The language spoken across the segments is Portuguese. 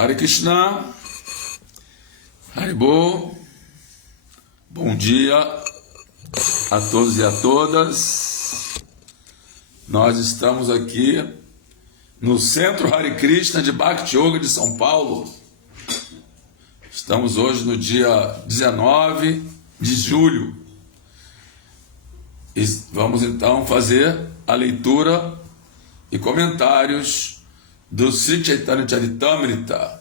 Hare Krishna, Haribo, bom dia a todos e a todas. Nós estamos aqui no Centro Hare Krishna de Bhakti Yoga de São Paulo. Estamos hoje no dia 19 de julho e vamos então fazer a leitura e comentários do Sri Chaitanya Charitamrita,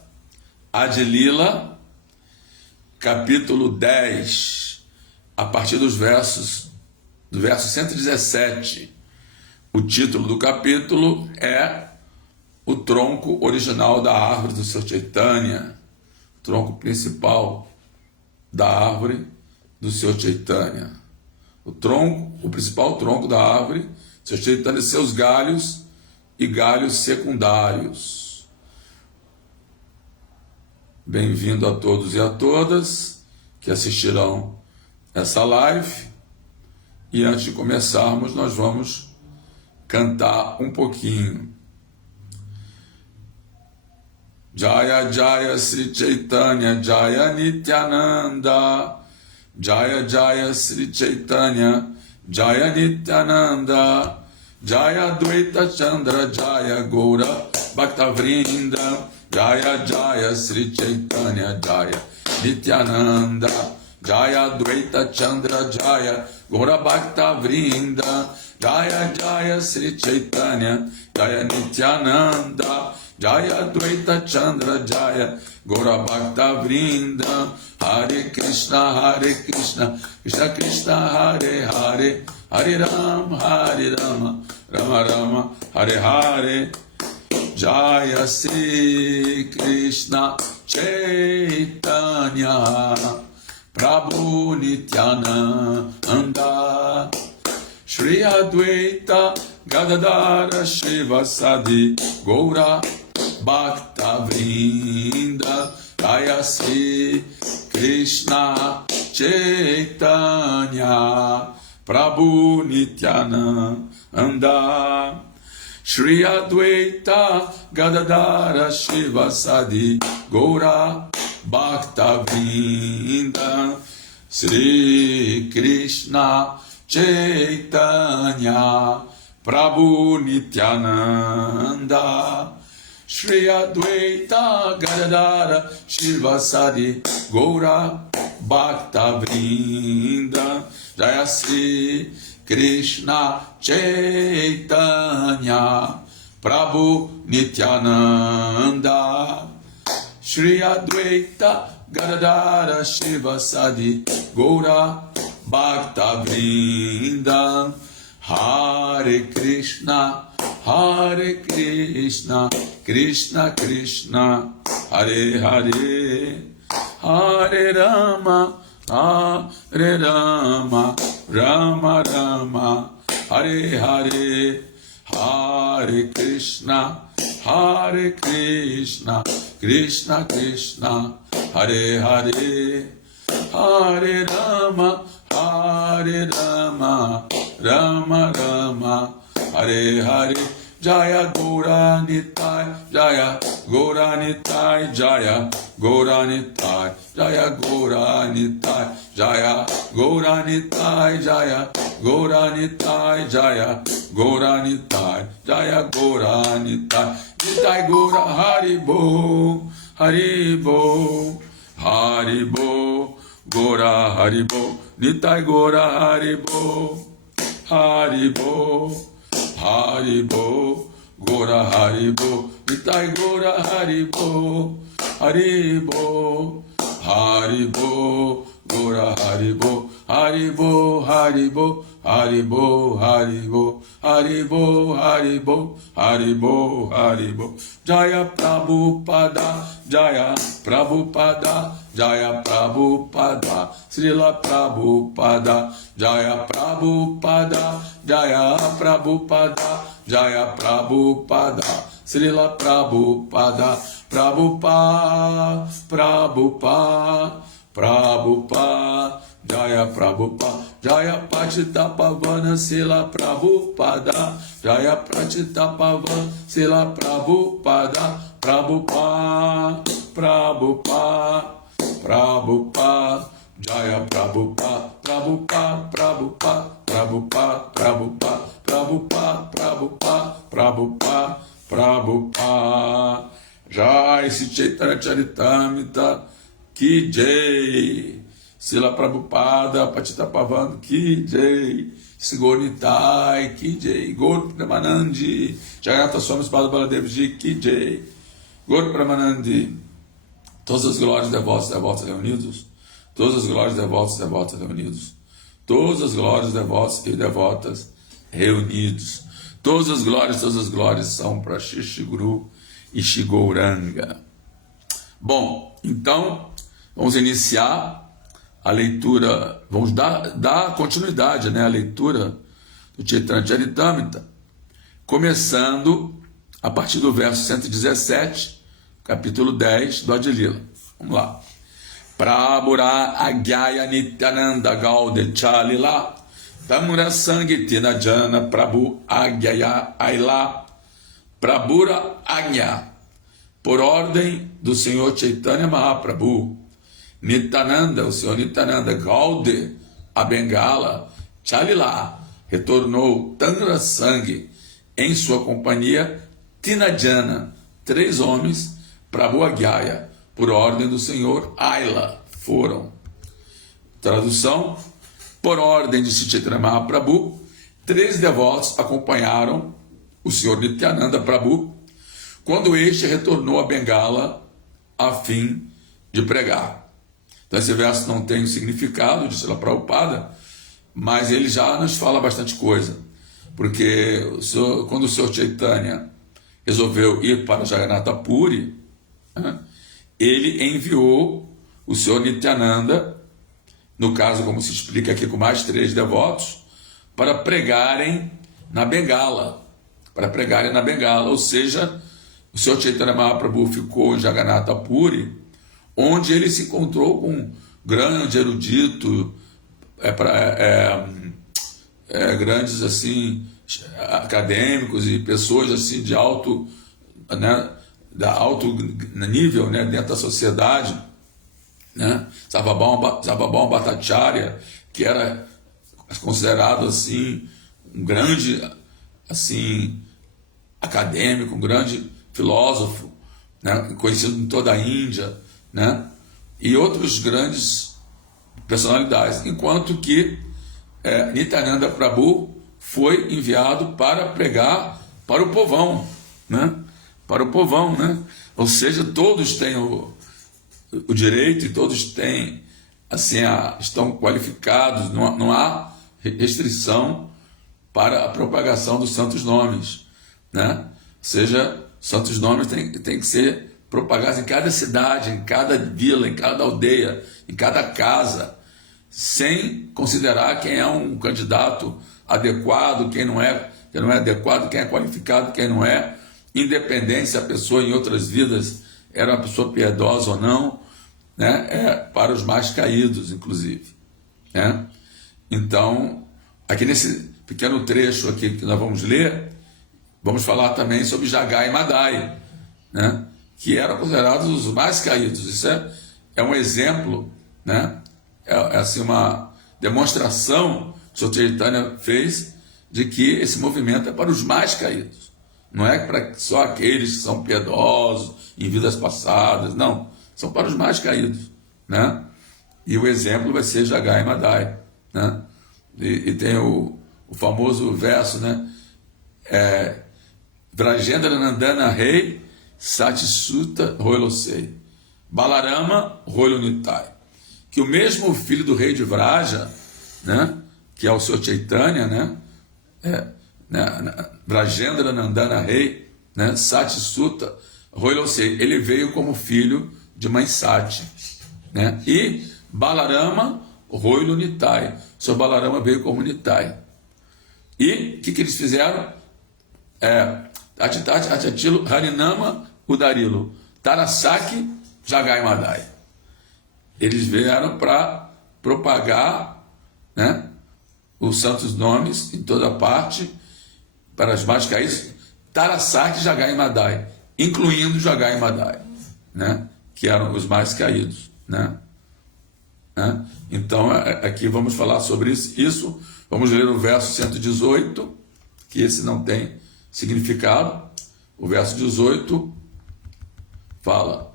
Adi Lila, capítulo 10, a partir do verso 117. O título do capítulo é O Tronco Original da Árvore do Sr. Chaitanya, o tronco principal da árvore do Sr. Chaitanya. O principal tronco da árvore, Sr. Chaitanya e seus galhos e galhos secundários. Bem-vindo a todos e a todas que assistirão essa live. E antes de começarmos, nós vamos cantar um pouquinho. Jaya Jaya Sri Chaitanya Jaya Nityananda, Jaya Jaya Sri Chaitanya Jaya Nityananda, Jaya Dvaita Chandra Jaya Gaura Bhaktavrinda, Jaya Jaya Sri Chaitanya Jaya Nityananda, Jaya Dvaita Chandra Jaya Gaura Bhaktavrinda, Jaya Jaya Sri Chaitanya Jaya Nityananda, Jaya Dvaita Chandra Jaya Gaura Bhaktavrinda. Hare Krishna, Krishna Krishna, Hare Hare, Hare Rama, Rama Rama, Hare Hare. Jaya Sri Krishna Chaitanya Prabhu Nityananda, Shri Advaita Gadadara Shivasadi Gaura Bhaktavrinda. Jaya Sri Krishna Chaitanya Prabhu Nityananda, Shri Advaita Gadadara Shivasadi Gaura Bhaktavrinda. Sri Krishna Chaitanya Prabhu Nityananda, Shri Advaita Gadadara Shivasadi Gaura Bhaktavrinda. Jaya Sri Krishna Chaitanya Prabhu Nityananda, Shri Advaita Gadadara Shivasadi Gaura Bhaktavrinda. Hare Krishna, Krishna Krishna, Hare Hare, Hare Rama, Rama Rama, Hare Hare, Hare Krishna, Krishna Krishna, Hare Hare, Hare Rama, Rama Rama, Hare Hare. Jaya Gaura Nitai, Jaya Gaura Nitai, Jaya Gaura Nitai, Jaya Gaura Nitai, Jaya Gaura Nitai, Jaya Gaura Nitai, Jaya Gaura Nitai, Jaya Gaura Nitai, Nitai Gaura Haribo, Haribo, Haribo, Gaura Haribo, Nitai Gaura Haribo, Haribo, Haribo, Gaura Haribo, Nitai Gaura Haribo, Haribo, Haribo, Gaura Haribo, Haribo, Haribo, Haribo, Haribo, Haribo, Haribo, Haribo, Haribo. Jaya Prabhupada, Jaya Prabhupada, Jaya Prabhupada, Srila Prabhupada, Jaya Prabhupada, Jaya Prabhupada, Jaya Prabhupada, Srila Prabhupada, Prabhupada, Prabhupada, Prabhupada, Jaya Prabhupada, Jaya Patita Pavana Sila Prabhupada, Jaya Patita Pavana Sila Prabhupada, Prabhupada, Prabhupada, Prabhupada, Jaya Prabhupada, Prabhupada, Prabhupada, Prabhupada, Prabhupada, Prabhupada, Prabhupada, Prabhupada, Prabhupada. Jai Sri Chaitanya Charitamrita, Ki Jai. Srila Prabhupada, Patita Pavan, Ki Jai. Sigonitai, Ki Jai. Gaur Premanandi, Jagata Swami Espada Baladevji, Ki Jai. Gaur Premanandi. Todas as glórias, devotos, devotos reunidos. Todas as glórias, devotos, devotas reunidos. Todas as glórias, devotos e devotas reunidos. Todas as glórias são para Shri Guru e Shri Gauranga. Bom, então, vamos iniciar a leitura, vamos dar continuidade, né, à leitura do Chaitanya Charitamrita, começando a partir do verso 117, capítulo 10 do Adilila. Vamos lá. Prabhura Agyaya Nityananda Gaude Chalila Tamura Sangitina Jana Prabhu Agyaya Aila. Prabhura Agya, por ordem do Senhor Chaitanya Mahaprabhu, Nityananda, o Senhor Nityananda Gaude, a Bengala, Chalila, retornou Tamura Sangue em sua companhia, Tinajana, 3 homens, Prabhu Agyaya, por ordem do Senhor Aila, foram. Tradução: por ordem de Sri Chaitanya Mahaprabhu, 3 devotos acompanharam o Senhor Nityananda Prabhu quando este retornou a Bengala a fim de pregar. Então esse verso não tem o significado de Srila Prabhupada, mas ele já nos fala bastante coisa, porque quando o Senhor Chaitanya resolveu ir para Jagannatha Puri, ele enviou o Senhor Nityananda, no caso, como se explica aqui, com mais 3 devotos, para pregarem na Bengala. Ou seja, o Senhor Chaitanya Mahaprabhu ficou em Jagannatha Puri, onde ele se encontrou com um grande erudito, grandes assim, acadêmicos e pessoas assim, de alto, né, alto nível, né, dentro da sociedade, né? Sarvabhauma Bhattacharya, que era considerado assim um grande assim acadêmico, um grande filósofo, né, conhecido em toda a Índia, né, e outros grandes personalidades, enquanto que Nityananda Prabhu foi enviado para pregar para o povão, né? Para o povão, né? Ou seja, todos têm o direito e todos têm, assim, estão qualificados, não há restrição para a propagação dos santos nomes, né? Ou seja, santos nomes têm que ser propagados em cada cidade, em cada vila, em cada aldeia, em cada casa, sem considerar quem é um candidato adequado, quem não é adequado, quem é qualificado, quem não é, independente se a pessoa em outras vidas era uma pessoa piedosa ou não, né? Para os mais caídos, inclusive, né? Então, aqui nesse pequeno trecho aqui que nós vamos ler, vamos falar também sobre Jagai e Madai, né? Que eram considerados os mais caídos. Isso é um exemplo, né? É assim uma demonstração que o Sr. Chaitanya fez de que esse movimento é para os mais caídos. Não é para só aqueles que são piedosos em vidas passadas, não. São para os mais caídos, né? E o exemplo vai ser Jagai e Madai, né? E tem o famoso verso, né? Vrajendra Nandana Rei Satisuta Roilosei Balarama Roilunitai. Que o mesmo filho do rei de Vraja, né? Que é o Sr. Chaitanya, né? Vrajendra Nandana Rei, né? Satisuta Roilosei, ele veio como filho de mãe Sati, né? E Balarama Roilo Nitai, Sr. Balarama veio como Nitai. E o que eles fizeram? Atitilo Harinama Udarilo Tarasaki Jagai Madai. Eles vieram para propagar, né, os santos nomes em toda parte, para as mais caídas, Tarasaki Jagai Madai, incluindo Jagai e Madai, né? Que eram os mais caídos, né? Então, aqui vamos falar sobre isso. Vamos ler o verso 118, que esse não tem significado. O verso 18 fala: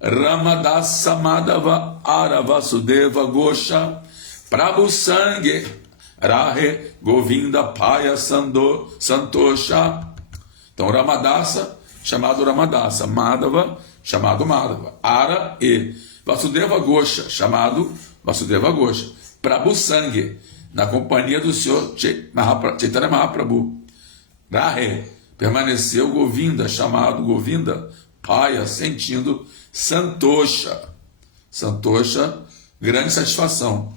Ramadasa Madhava Aravasudeva Gosha Prabhu Sange Rahe Govinda Paya Santosha. Então, Ramadasa, chamado Ramadasa, Madhava, chamado Madhava, Ara e Vasudeva Gosha, chamado Vasudeva Gosha, Prabhu Sange, na companhia do Senhor Chaitanya Mahaprabhu. Rahe, permaneceu Govinda, chamado Govinda, Paya, sentindo Santosha. Santosha, grande satisfação.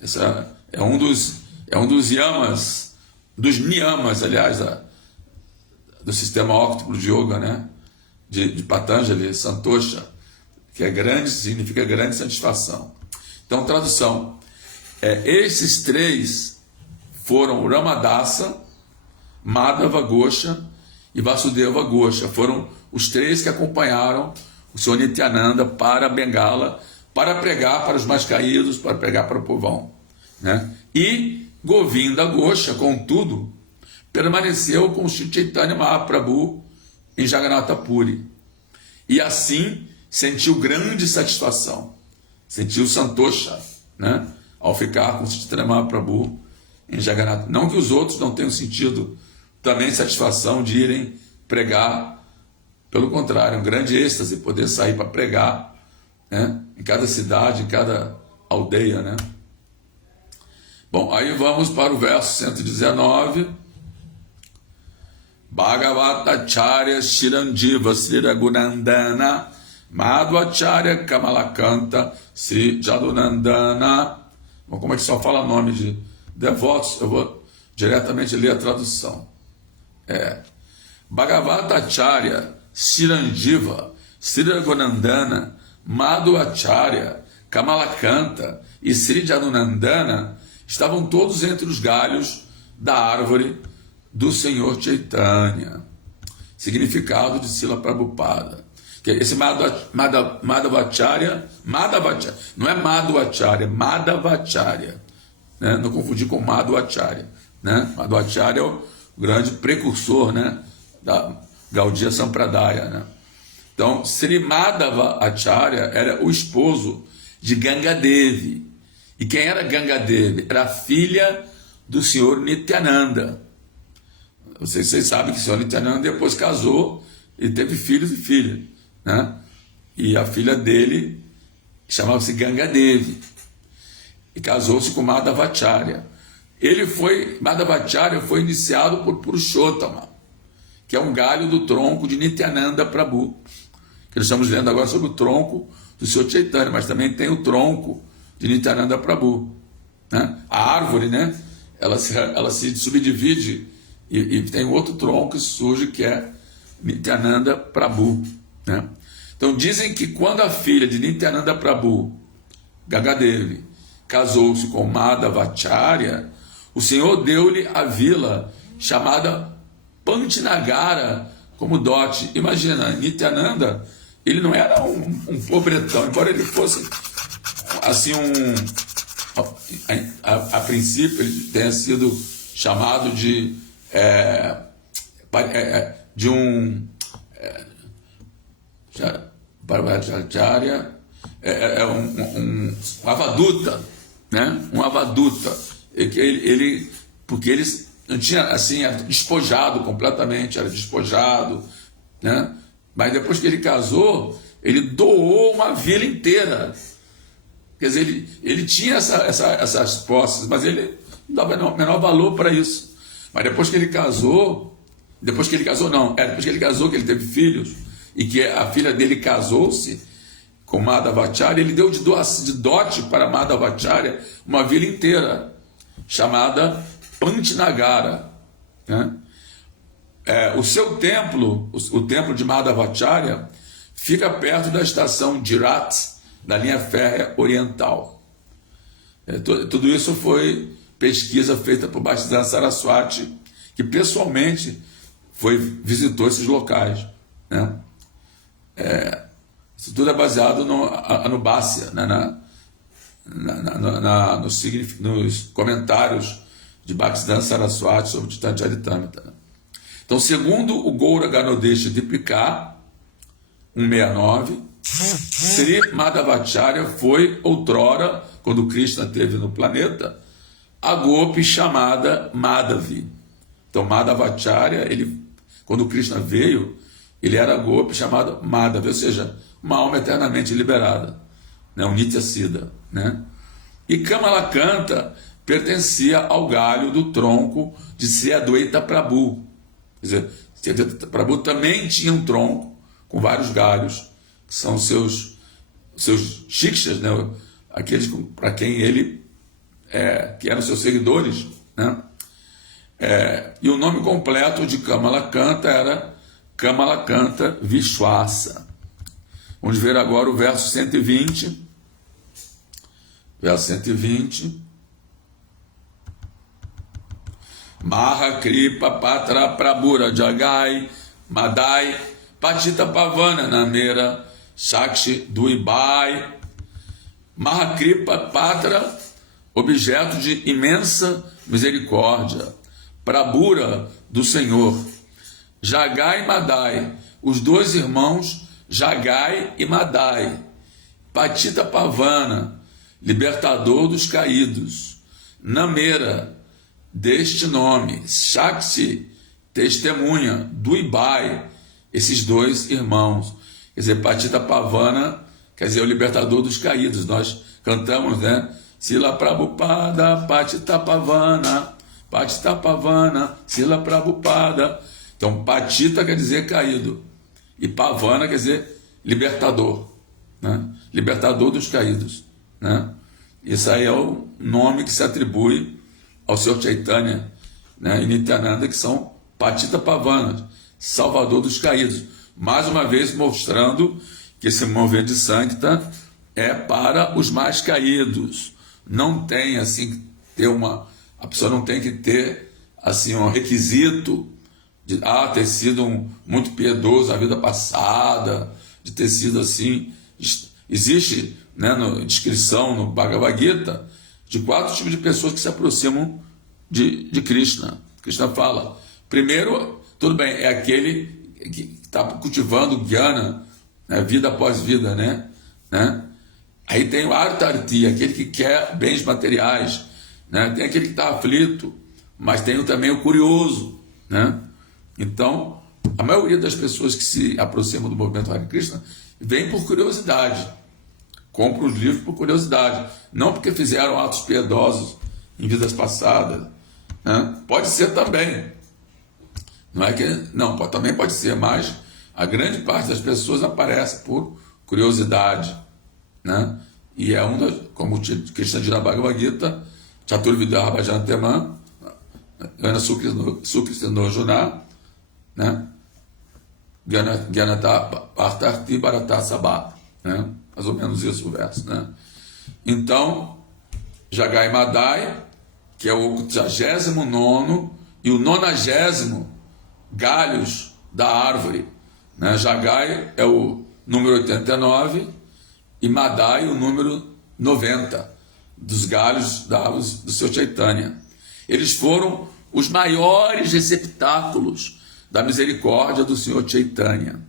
Essa é um dos yamas, dos niyamas, aliás, do sistema óctuplo de yoga, né? De Patanjali, Santosha, que é grande, significa grande satisfação. Então, tradução: esses três foram Ramadasa, Madhava Gosha e Vasudeva Gosha. Foram os três que acompanharam o Senhor Nityananda para Bengala, para pregar para os mais caídos, para pregar para o povão, né? E Govinda Gosha, contudo, permaneceu com Sri Chaitanya Mahaprabhu em Jagannatha Puri. E assim sentiu grande satisfação, sentiu Santosha, né? Ao ficar com Sri Chaitanya Mahaprabhu em Jagannatha. Não que os outros não tenham sentido também satisfação de irem pregar, pelo contrário, um grande êxtase poder sair para pregar, né? Em cada cidade, em cada aldeia, né? Bom, aí vamos para o verso 119. Bhagavatacharya Shiranjiva Sri Raghunandana Madhvacharya Kamalakanta Sri Jadunandana. Bom, como é que só fala nome de devotos? Eu vou diretamente ler a tradução. Bhagavatacharya Shiranjiva Sri Raghunandana Madhvacharya Kamalakanta e Sri Jadunandana estavam todos entre os galhos da árvore do Senhor Chaitanya. Significado de Srila Prabhupada. Esse Madhvacharya, não é Madhvacharya, Madhvacharya, né? Não confundir com Madhvacharya, né? Madhvacharya é o grande precursor, né? Da Gaudiya Sampradaya, né? Então, Sri Madhvacharya era o esposo de Gangadevi. E quem era Gangadevi? Era a filha do Senhor Nityananda. Vocês sabem que o Senhor Nityananda depois casou e teve filhos e filhas, né? E a filha dele chamava-se Gangadevi e casou-se com Madhvacharya. Madhvacharya foi iniciado por Purushottama, que é um galho do tronco de Nityananda Prabhu. Que nós estamos lendo agora sobre o tronco do Senhor Chaitanya, mas também tem o tronco de Nityananda Prabhu, né? A árvore, né? Ela se subdivide e tem outro tronco que surge, que é Nityananda Prabhu, né? Então dizem que quando a filha de Nityananda Prabhu, Gangadevi, casou-se com Madhvacharya, o Senhor deu-lhe a vila chamada Pantinagara como dote. Imagina, Nityananda, ele não era um pobretão, embora ele fosse assim a princípio ele tenha sido chamado de um avaduta, né? Um avaduta, porque eles não tinha assim, era despojado completamente, era despojado, né? Mas depois que ele casou, ele doou uma vila inteira. Quer dizer, ele tinha essas posses, mas ele não dava o menor valor para isso. Mas depois que ele casou que ele casou, que ele teve filhos, e que a filha dele casou-se com Madhvacharya, ele deu de dote para Madhvacharya uma vila inteira, chamada Pantinagara, né? O seu templo, o templo de Madhvacharya, fica perto da estação Jirat, da linha férrea oriental. Tudo isso foi pesquisa feita por Bhaktisiddhanta Saraswati, que pessoalmente visitou esses locais, né? Isso tudo é baseado no Anubhasya, né? Nos comentários de Bhaktisiddhanta Saraswati sobre Chaitanya Charitamrita, né? Então, segundo o Gaura Ganodesha Dipika 169, Sri Madhavacharya foi outrora, quando Krishna esteve no planeta, a Gopi chamada Madhavi. Então, Madhavacharya, quando Krishna veio, ele era a Gopi chamada Madhavi, ou seja, uma alma eternamente liberada, né? Um Nitya Siddha, né? E Kamalakanta pertencia ao galho do tronco de Sri Adwaita Prabhu. Quer dizer, Sri Adwaita Prabhu também tinha um tronco com vários galhos, que são seus shikshas, né? Aqueles para quem ele que eram seus seguidores, né? E o nome completo de Kamalakanta era Kamalakanta Vishwasa. Vamos ver agora o verso 120. Verso 120. Mahakripa Patra Prabhura Jagai Madai Patita Pavana Namera Shakshi Duibai. Mahakripa Patra, objeto de imensa misericórdia. Prabhura, do Senhor. Jagai e Madai, os dois irmãos Jagai e Madai. Patita Pavana, libertador dos caídos. Namera, deste nome. Shakti, testemunha. Duibai, esses dois irmãos. Quer dizer, Patita Pavana, quer dizer, o libertador dos caídos. Nós cantamos, né? Sila Prabhupada, Patita Pavana, Patita Pavana, Sila Prabhupada. Então, Patita quer dizer caído. E Pavana quer dizer libertador, né? Libertador dos caídos, né? Isso aí é o nome que se atribui ao Senhor Chaitanya, né? E Nityananda, que são Patita Pavana, salvador dos caídos. Mais uma vez mostrando que esse movimento de Sankta é para os mais caídos. Não tem assim a pessoa não tem que ter assim um requisito de ter sido muito piedoso na vida passada, de ter sido assim. Existe, né, descrição no Bhagavad Gita de 4 tipos de pessoas que se aproximam de Krishna. Krishna fala, primeiro, tudo bem, é aquele que está cultivando Jnana, né, vida após vida, né? Aí tem o Artarti, aquele que quer bens materiais, né? Tem aquele que está aflito, mas tem também o curioso, né? Então, a maioria das pessoas que se aproximam do movimento Hare Krishna vem por curiosidade, compram os livros por curiosidade, não porque fizeram atos piedosos em vidas passadas, né? Pode ser também, não é que não, também pode ser, mas a grande parte das pessoas aparece por curiosidade, né? E é como Krishna diz na Bhagavad Gita, Chaturvidya Bhajanteman, Gana Sukristano Juna, né? Gyanata Partarti Bharata Sabha, né? Mais ou menos isso o verso, né? Então, Jagai Madai, que é o 89º e o 90º galhos da árvore, né? Jagai é o número 89 e Madai o número 90 dos galhos da árvore do seu Chaitanya. Eles foram os maiores receptáculos da misericórdia do Senhor Chaitanya.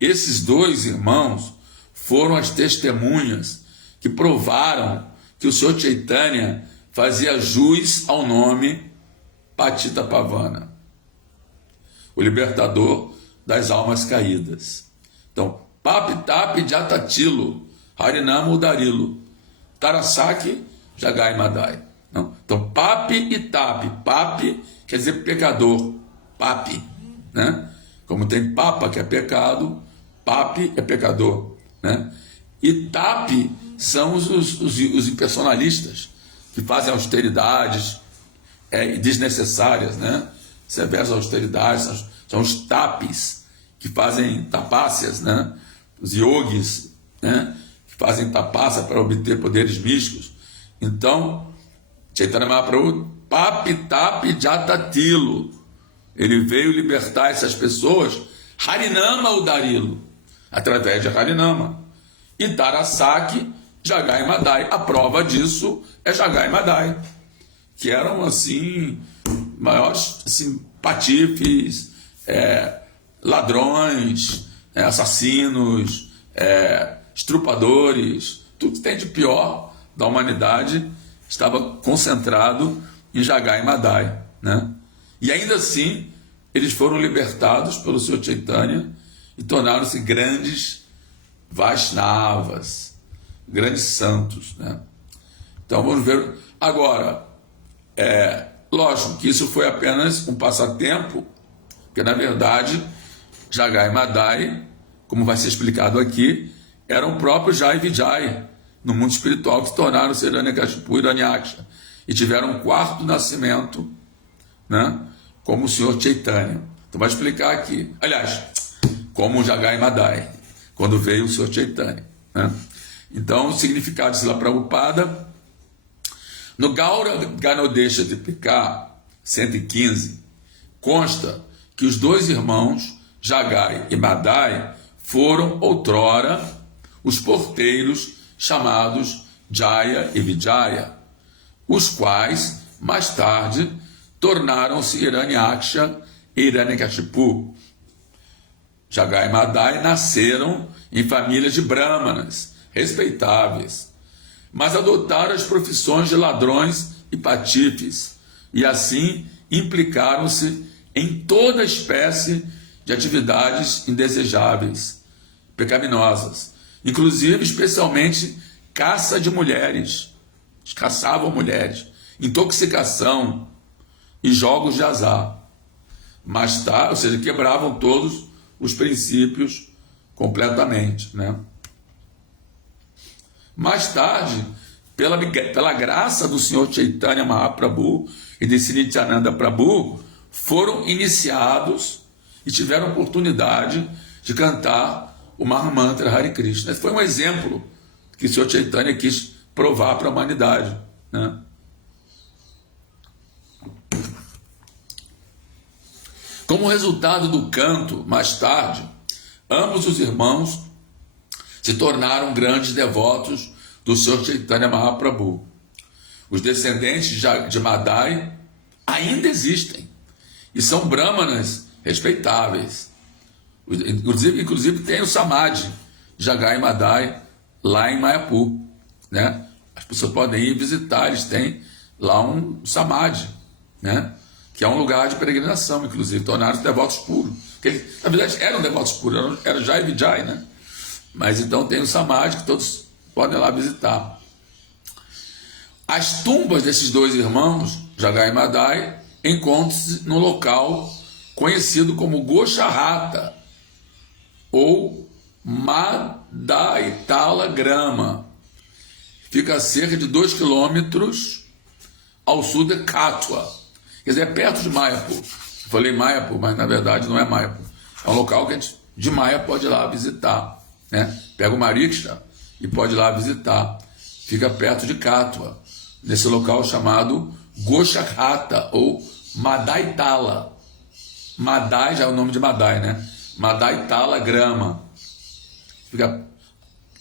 Esses dois irmãos foram as testemunhas que provaram que o Senhor Chaitanya fazia jus ao nome Patita Pavana, o libertador das almas caídas. Então, Papitap Jatatilo, Harinama Udarilo, Tarasaki Jagai Madai. Não. Então, Papi e Tapi. Papi quer dizer pecador. Papi, né? Como tem Papa, que é pecado, Papi é pecador, né? E Tapi são os impersonalistas, que fazem austeridades desnecessárias, né? Severas austeridades, são os Tapis, que fazem tapácias, né? Os yogis, né? Que fazem tapácia para obter poderes místicos. Então, Chaitanya Mahaprabhu, Papi Tapi Jatatilo, ele veio libertar essas pessoas, Harinama Udarilo, através de Harinama. E Tarasaki, Jagai Madai. A prova disso é Jagai Madai, que eram assim, maiores assim, patifes, ladrões, assassinos, estrupadores, tudo que tem de pior da humanidade estava concentrado em Jagai Madai, né? E ainda assim, eles foram libertados pelo Senhor Chaitanya e tornaram-se grandes Vaishnavas, grandes santos, né? Então vamos ver. Agora, lógico que isso foi apenas um passatempo, porque na verdade Jagai Madai, como vai ser explicado aqui, eram próprios Jai Vijay no mundo espiritual, que se tornaram Hiranyakashipu e Hiranyaksha e tiveram um quarto nascimento, né, como o Senhor Chaitanya. Então vai explicar aqui, aliás, como o Jagai Madai, quando veio o Senhor Chaitanya, né? Então o significado de Srila Prabhupada no Gaura Ganodesha de Pika 115 consta que os dois irmãos Jagai e Madai foram outrora os porteiros chamados Jaya e Vijaya, os quais mais tarde tornaram-se Hiranyaksha e Hiranyakashipu. Jagai e Madai nasceram em famílias de brahmanas respeitáveis, mas adotaram as profissões de ladrões e patifes, e assim implicaram-se em toda espécie de atividades indesejáveis, pecaminosas, inclusive especialmente caça de mulheres, caçavam mulheres, intoxicação e jogos de azar. Mais tarde, ou seja, quebravam todos os princípios completamente, né? Mais tarde, pela graça do Senhor Chaitanya Mahaprabhu e de Nityananda Prabhu, foram iniciados e tiveram oportunidade de cantar o Mahamantra Hare Krishna. Esse foi um exemplo que o Senhor Chaitanya quis provar para a humanidade, né? Como resultado do canto, mais tarde, ambos os irmãos se tornaram grandes devotos do Senhor Chaitanya Mahaprabhu. Os descendentes de Madai ainda existem e são brahmanas respeitáveis. Inclusive tem o Samadhi Jagai Madai lá em Mayapur, né? As pessoas podem ir visitar, eles têm lá um Samadhi, né? Que é um lugar de peregrinação, inclusive, tornaram-se devotos puros. Porque eles, na verdade, eram devotos puros, era Jai Vijay, né? Mas então tem o Samadhi que todos podem ir lá visitar. As tumbas desses dois irmãos, Jagai e Madai, encontram-se no local conhecido como Gosharata, ou Madaitala Grama. Fica a cerca de 2 quilômetros ao sul de Katwa. Quer dizer, é perto de Mayapur. Eu falei Mayapur, mas na verdade não é Mayapur. É um local que a gente de Maya pode ir lá visitar, né? Pega o Mariksha e pode ir lá visitar. Fica perto de Katwa, nesse local chamado Gosharata, ou Madaitala. Madai já é o nome de Madai, né? Madaitala Grama. Fica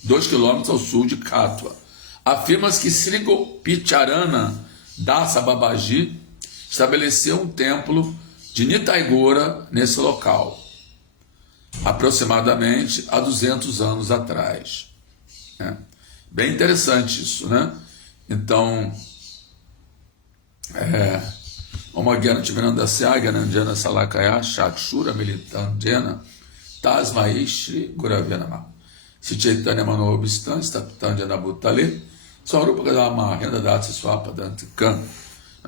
2 quilômetros ao sul de Katwa. Afirma-se que Sri Gopicharana Dasa Babaji estabeleceu um templo de Nitai Gora nesse local, aproximadamente há 200 anos atrás. Bem interessante isso, né? Então, Omagyan Tivinandasya Gananjana Salakaya Shakshura Militandena Tasmai Shri Guravya Namah Sri Chaitanya Manobistan Staptandjana Bhutale Swarupa Gadama Renda Datsa Swapadantikan.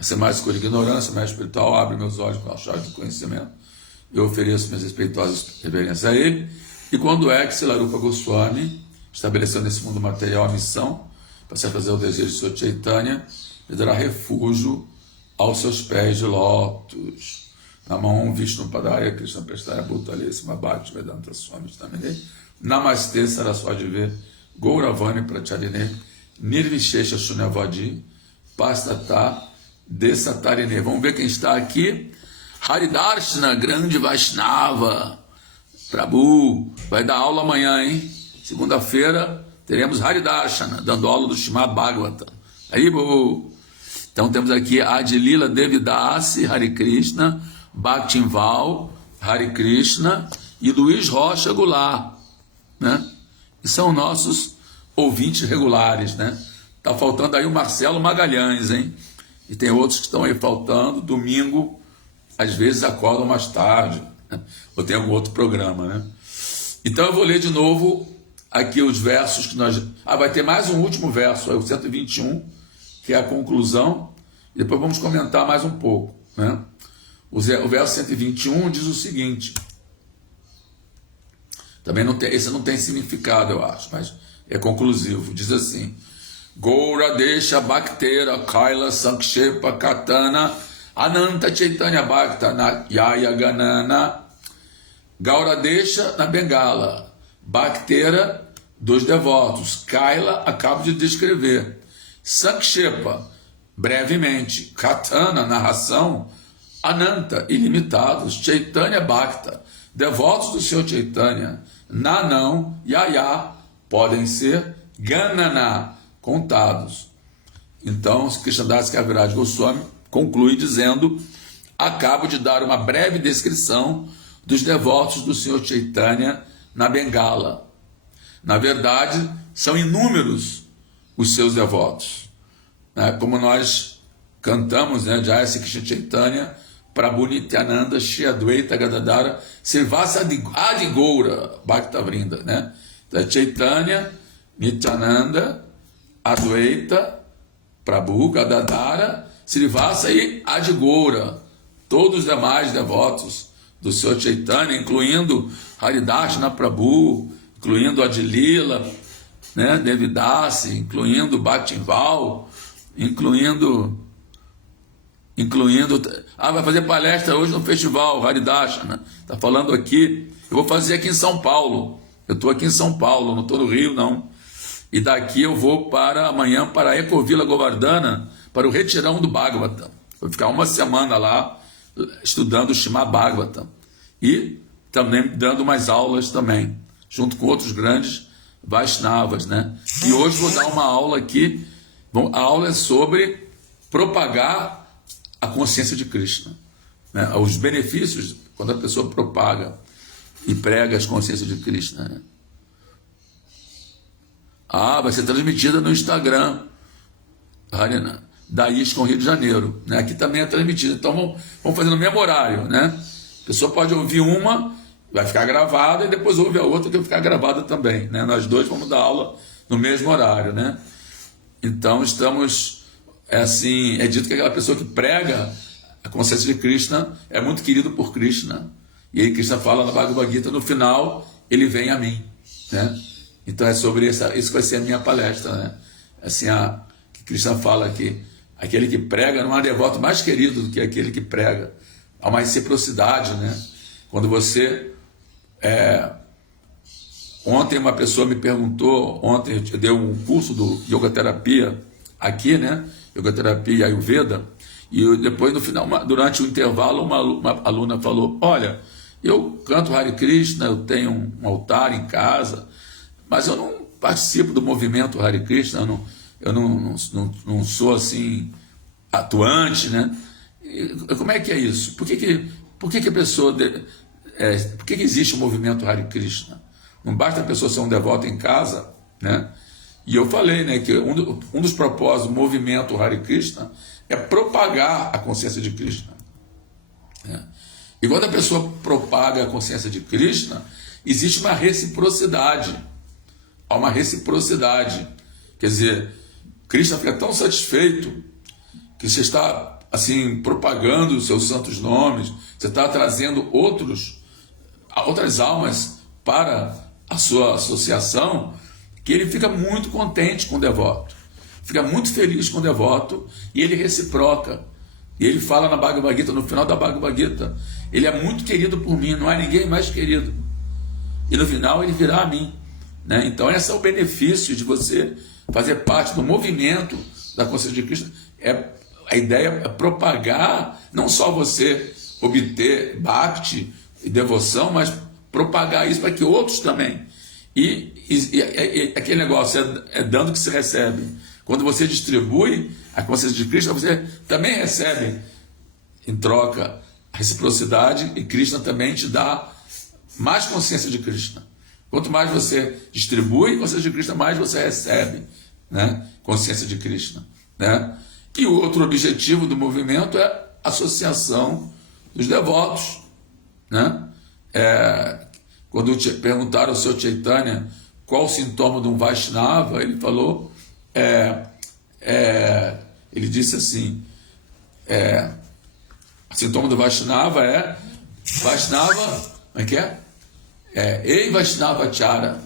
Ser mais cor de ignorância, mais espiritual, abre meus olhos com a chave do conhecimento. Eu ofereço minhas respeitosas reverências a ele. E quando é que Silarupa Goswami estabeleceu nesse mundo material a missão para satisfazer o desejo de Sr. Chaitanya, ele dará refúgio aos seus pés de lótus. Namah Vishnu Padaya Krishna Prestaya Bhutale Simabhakti Vedanta Swami Tamine Namaste Saraswati Ve Gauravani Pracharine Nirvishesha Shunyavadi Pastata Desatarine. Vamos ver quem está aqui. Haridarshana, grande Vaishnava, Prabhu vai dar aula amanhã, hein? Segunda-feira teremos Haridashana, dando aula do Srimad Bhagavatam. Aí, então temos aqui Adilila Devidasi, Hare Krishna, Bhaktinval, Hare Krishna e Luiz Rocha Goulart, né? Que são nossos ouvintes regulares, né? Tá faltando aí o Marcelo Magalhães, hein? E tem outros que estão aí faltando. Domingo, às vezes acordam mais tarde, né? Ou tem algum outro programa, né? Então eu vou ler de novo aqui os versos que nós... vai ter mais um último verso, aí o 121, que é a conclusão, e depois vamos comentar mais um pouco, né? O verso 121 diz o seguinte, também não tem, esse não tem significado, eu acho, mas é conclusivo, diz assim: Goura Desha Bhaktera Kaila Sankshepa Katana Ananta Chaitanya Bhaktana Yaya Ganana. Gaura Desha na Bengala, Bhaktera dos devotos, Kaila acabo de descrever, Sankshepa brevemente, Katana narração, Ananta ilimitados, Chaitanya Bhakta devotos do Senhor Chaitanya, Nanão, Yaya podem ser Ganana contados. Então, Krishnadas Kaviraj Goswami conclui dizendo: acabo de dar uma breve descrição dos devotos do Senhor Chaitanya na Bengala. Na verdade, são inúmeros os seus devotos, né? Como nós cantamos, né? Jaya Sri Krishna Chaitanya Prabhu Nityananda Shri Advaita Gadadara Srivasa Adi Goura Bhakta Vrinda, né? Então, Chaitanya, Nityananda, Advaita, Prabhu, Gadadara, Srivasa e Adi Goura, todos os demais devotos do Senhor Chaitanya, incluindo Haridashana Prabhu, incluindo Adilila, né, Devidasi, incluindo Bhaktinval, incluindo vai fazer palestra hoje no festival Haridashana, está falando aqui, eu vou fazer aqui em São Paulo, eu estou aqui em São Paulo, não estou no Rio não, e daqui eu vou para amanhã para a Ecovila Govardhana, para o retirão do Bhagavatam, vou ficar uma semana lá estudando o Srimad Bhagavatam e também dando umas aulas também, junto com outros grandes Vaishnavas, né? E hoje vou dar uma aula aqui, a aula é sobre propagar a consciência de Krishna, né? Os benefícios quando a pessoa propaga e prega as consciências de Krishna, né? Vai ser transmitida no Instagram da ISKCON Rio de Janeiro, né? Aqui também é transmitida, então vamos fazer no mesmo horário, né? A pessoa pode ouvir uma, vai ficar gravada, e depois ouve a outra que vai ficar gravada também, né? Nós dois vamos dar aula no mesmo horário, né? Então estamos... é dito que aquela pessoa que prega a consciência de Krishna é muito querido por Krishna. E aí Krishna fala na Bhagavad Gita, no final, ele vem a mim, né? Então é sobre isso vai ser a minha palestra, né? Assim, que Krishna fala que aquele que prega não há devoto mais querido do que aquele que prega. Há uma reciprocidade, né? Quando você... Ontem uma pessoa me perguntou, ontem eu dei um curso do Yoga Terapia aqui, né? Yoga Terapia e Ayurveda, e depois no final, durante o intervalo, uma aluna falou: olha, eu canto Hare Krishna, eu tenho um altar em casa, mas eu não participo do movimento Hare Krishna, eu não sou assim atuante, né? E como é que é isso? Por que a pessoa... por que existe o movimento Hare Krishna? Não basta a pessoa ser um devoto em casa, né? E eu falei, né, que um dos propósitos do movimento Hare Krishna é propagar a consciência de Krishna, né? E quando a pessoa propaga a consciência de Krishna, existe uma reciprocidade. Há uma reciprocidade. Quer dizer, Krishna fica tão satisfeito que você está assim propagando os seus santos nomes, você está trazendo outras almas para a sua associação, que ele fica muito contente com o devoto, fica muito feliz com o devoto, e ele reciproca. E ele fala na Bhagavad Gita, no final da Bhagavad Gita, ele é muito querido por mim, não há ninguém mais querido. E no final ele virá a mim, né? Então esse é o benefício de você fazer parte do movimento da consciência de Krishna. A ideia é propagar, não só você obter bhakti e devoção, mas propagar isso para que outros também. E aquele negócio é dando que se recebe. Quando você distribui a consciência de Krishna, você também recebe em troca a reciprocidade, e Krishna também te dá mais consciência de Krishna. Quanto mais você distribui consciência de Krishna, mais você recebe, né, consciência de Krishna, né? E o outro objetivo do movimento é a associação dos devotos, né? Quando perguntaram ao Sr. Chaitanya qual o sintoma de um Vaishnava, ele falou, ele disse assim, o sintoma do Vaishnava é Vaishnava, como é que é? Ei Vaishnava Chara.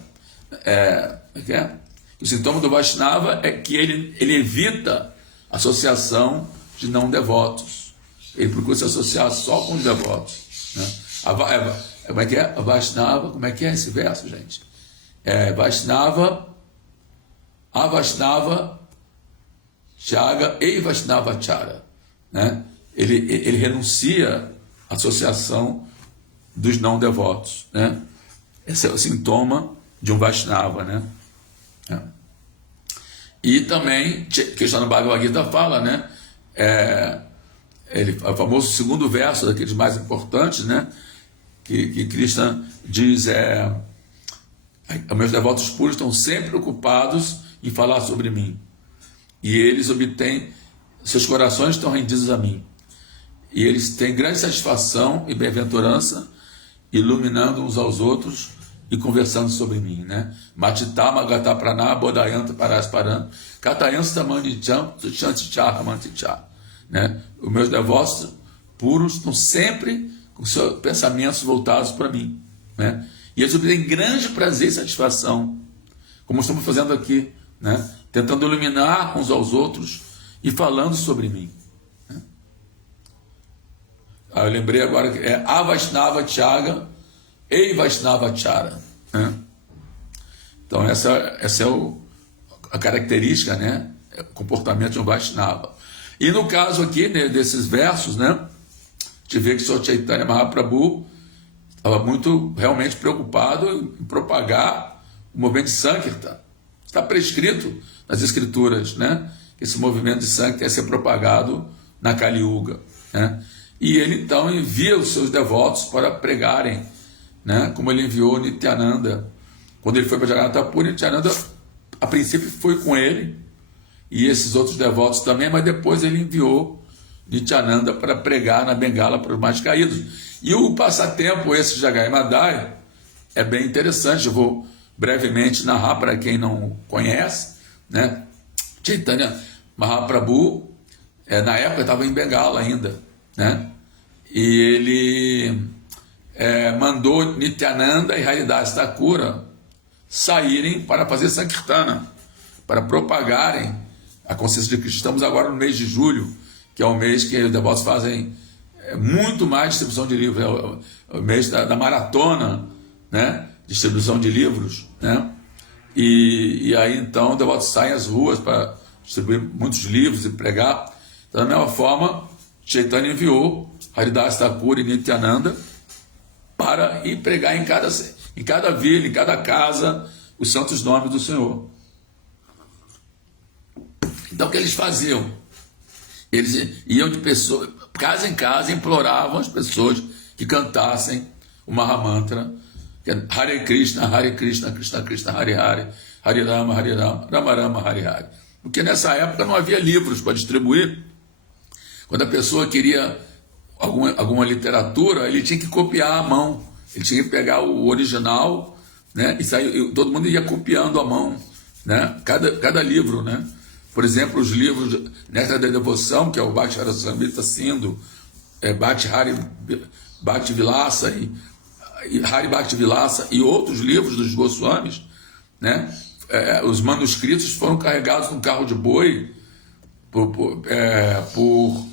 Como é que é? O sintoma do Vaishnava é que ele evita associação de não devotos. Ele procura se associar só com os devotos, né? Como é que é? A Vaishnava, como é que é esse verso, gente? Vaishnava, a Vaishnava, Chaga e Vaishnava Chara, né? Ele renuncia à associação dos não devotos, né? Esse é o sintoma de um Vaishnava, né? E também, Krishna no Bhagavad Gita fala, né? O famoso segundo verso, daqueles mais importantes, né? Que Krishna diz, meus devotos puros estão sempre ocupados em falar sobre mim, e eles obtêm, seus corações estão rendidos a mim, e eles têm grande satisfação e bem-aventurança, iluminando uns aos outros e conversando sobre mim, né? Matitama gata prana bodayanta parasparan katayansta manicham chantichar mantichar, né? Os meus devotos puros estão sempre com seus pensamentos voltados para mim, né? E eles obtêm grande prazer e satisfação, como estamos fazendo aqui, né? Tentando iluminar uns aos outros e falando sobre mim, né? Eu lembrei agora que é a Vaishnava Chaga e Vaishnava Chara, né? Então essa é a característica, né? O comportamento de um Vaishnava. E no caso aqui, né, desses versos, né, te vê que o Sr. Chaitanya Mahaprabhu estava muito realmente preocupado em propagar o movimento de Sankirtan. Está prescrito nas escrituras, né, que esse movimento de Sankirtan é ser propagado na Kali Yuga, né? E ele então envia os seus devotos para pregarem, né, como ele enviou Nityananda. Quando ele foi para Jagannatha Puri, Nityananda a princípio foi com ele e esses outros devotos também, mas depois ele enviou Nityananda para pregar na Bengala para os mais caídos. E o passatempo esse de Jagai Madai é bem interessante. Eu vou brevemente narrar para quem não conhece, né? Chaitanya Mahaprabhu, na época estava em Bengala ainda, né? E ele mandou Nityananda e Haridas Thakura saírem para fazer Sankirtana, para propagarem a consciência de Cristo. Estamos agora no mês de julho, que é o mês que os devotos fazem muito mais distribuição de livros, é o mês da maratona, né? Distribuição de livros, né? E aí então os devotos saem às ruas para distribuir muitos livros e pregar. Então, da mesma forma, Chaitanya enviou Haridas Thakura e Nityananda para ir pregar em cada vila, em cada casa, os santos nomes do Senhor. Então o que eles faziam? Eles iam de pessoa, casa em casa, imploravam as pessoas que cantassem o Mahamantra, que é Hare Krishna, Krishna Krishna, Hare Hare, Hare Rama, Rama Rama, Hare Hare. Porque nessa época não havia livros para distribuir. Quando a pessoa queria alguma literatura, ele tinha que copiar à mão. Ele tinha que pegar o original, né? E todo mundo ia copiando à mão, né? Cada livro, né? Por exemplo, os livros Néctar da Devoção, que é o Bhakti Rasamrita Sindhu, Bhakti Vilasa e Hari Bhakti Vilasa e outros livros dos Goswamis, né? Os manuscritos foram carregados num carro de boi por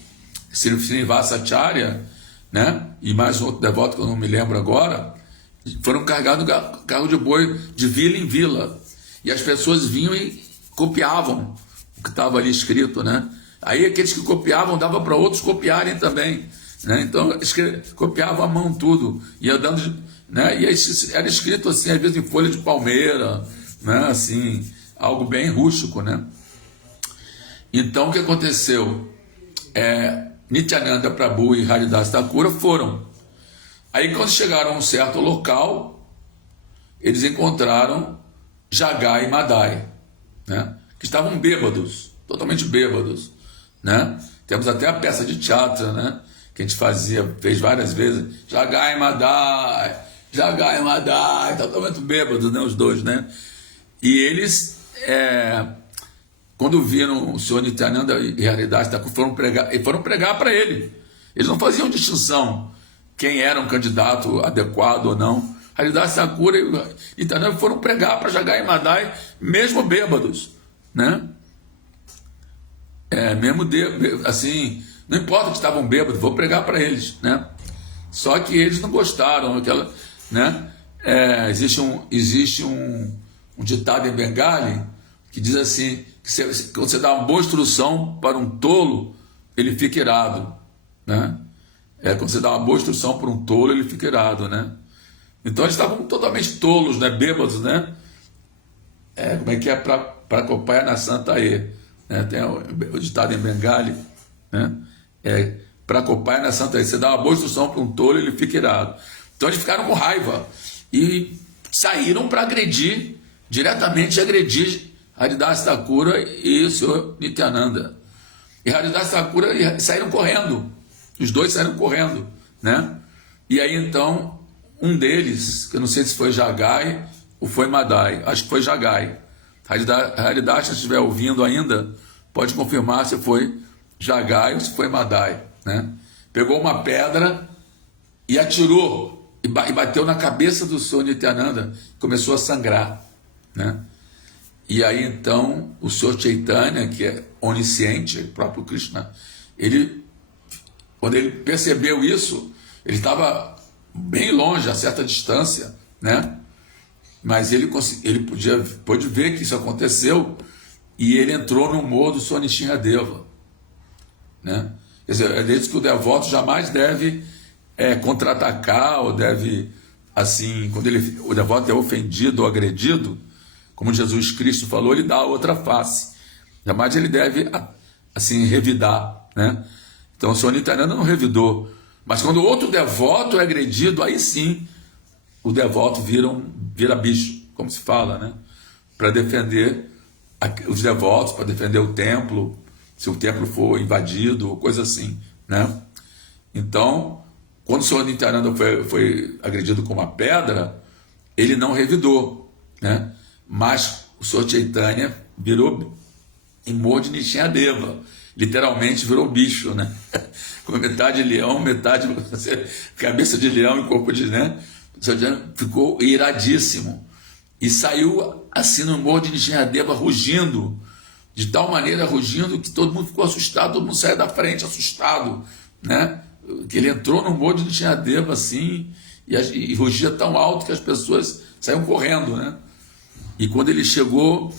Srinivasacharya, né? E mais um outro devoto que eu não me lembro agora, foram carregados no carro de boi de vila em vila. E as pessoas vinham e copiavam o que estava ali escrito, né? Aí aqueles que copiavam davam para outros copiarem também, né? Então copiavam à mão tudo, ia dando né? E era escrito assim, às vezes em folha de palmeira, né? Assim, algo bem rústico, né? Então o que aconteceu? Nityananda Prabhu e Haridas Thakura foram. Aí quando chegaram a um certo local, eles encontraram Jagai e Madai, né? Que estavam bêbados, totalmente bêbados, né? Temos até a peça de teatro, né? Que a gente fez várias vezes, Jagai e Madai, totalmente bêbados, né? Os dois, né? E eles, quando viram o senhor Nityananda e Haridas Thakura, foram pregar para ele. Eles não faziam distinção quem era um candidato adequado ou não. Haridas Thakura e Nityananda foram pregar para Jagai e Madai, mesmo bêbados, né? Mesmo assim, não importa que estavam bêbados, vou pregar para eles, né? Só que eles não gostaram, né? Existe um ditado em Bengali que diz assim, que quando você dá uma boa instrução para um tolo, ele fica irado, né? Quando você dá uma boa instrução para um tolo, ele fica irado, né? Então eles estavam totalmente tolos, né? Bêbados, né? Como é que é para acompanhar na Santa E? Né? Tem o ditado em Bengali, né? Para acompanhar na Santa E. Você dá uma boa instrução para um tolo, ele fica irado. Então eles ficaram com raiva e saíram para diretamente agredir Haridas Thakura e o senhor Nityananda. E Haridas Thakura saíram correndo. Os dois saíram correndo, né? E aí então, um deles, que eu não sei se foi Jagai ou foi Madai, acho que foi Jagai. Haridas, se estiver ouvindo ainda, pode confirmar se foi Jagai ou se foi Madai, né? Pegou uma pedra e atirou, e bateu na cabeça do senhor Nityananda, começou a sangrar, né? E aí então, o senhor Chaitanya, que é onisciente, o próprio Krishna, quando ele percebeu isso, ele estava bem longe, a certa distância, né? Mas ele pôde ver que isso aconteceu e ele entrou no modo Sonishinradeva, né? Quer dizer, é disso que o devoto jamais deve contra-atacar ou deve, assim, quando o devoto é ofendido ou agredido, como Jesus Cristo falou, ele dá a outra face. Jamais ele deve, assim, revidar, né? Então o senhor Nityananda não revidou. Mas quando outro devoto é agredido, aí sim o devoto vira bicho, como se fala, né? Para defender os devotos, para defender o templo, se o templo for invadido, coisa assim, né? Então, quando o senhor Nityananda foi agredido com uma pedra, ele não revidou, né? Mas o senhor Chaitanya virou em modo de Nishinradeva, literalmente virou bicho, né? Com metade leão, metade cabeça de leão e corpo de, né? O senhor Chaitanya ficou iradíssimo e saiu assim no modo de Nishinradeva rugindo, de tal maneira rugindo que todo mundo ficou assustado, todo mundo saiu da frente assustado, né? Que ele entrou no modo de Nishinradeva assim e rugia tão alto que as pessoas saíam correndo, né? E quando ele chegou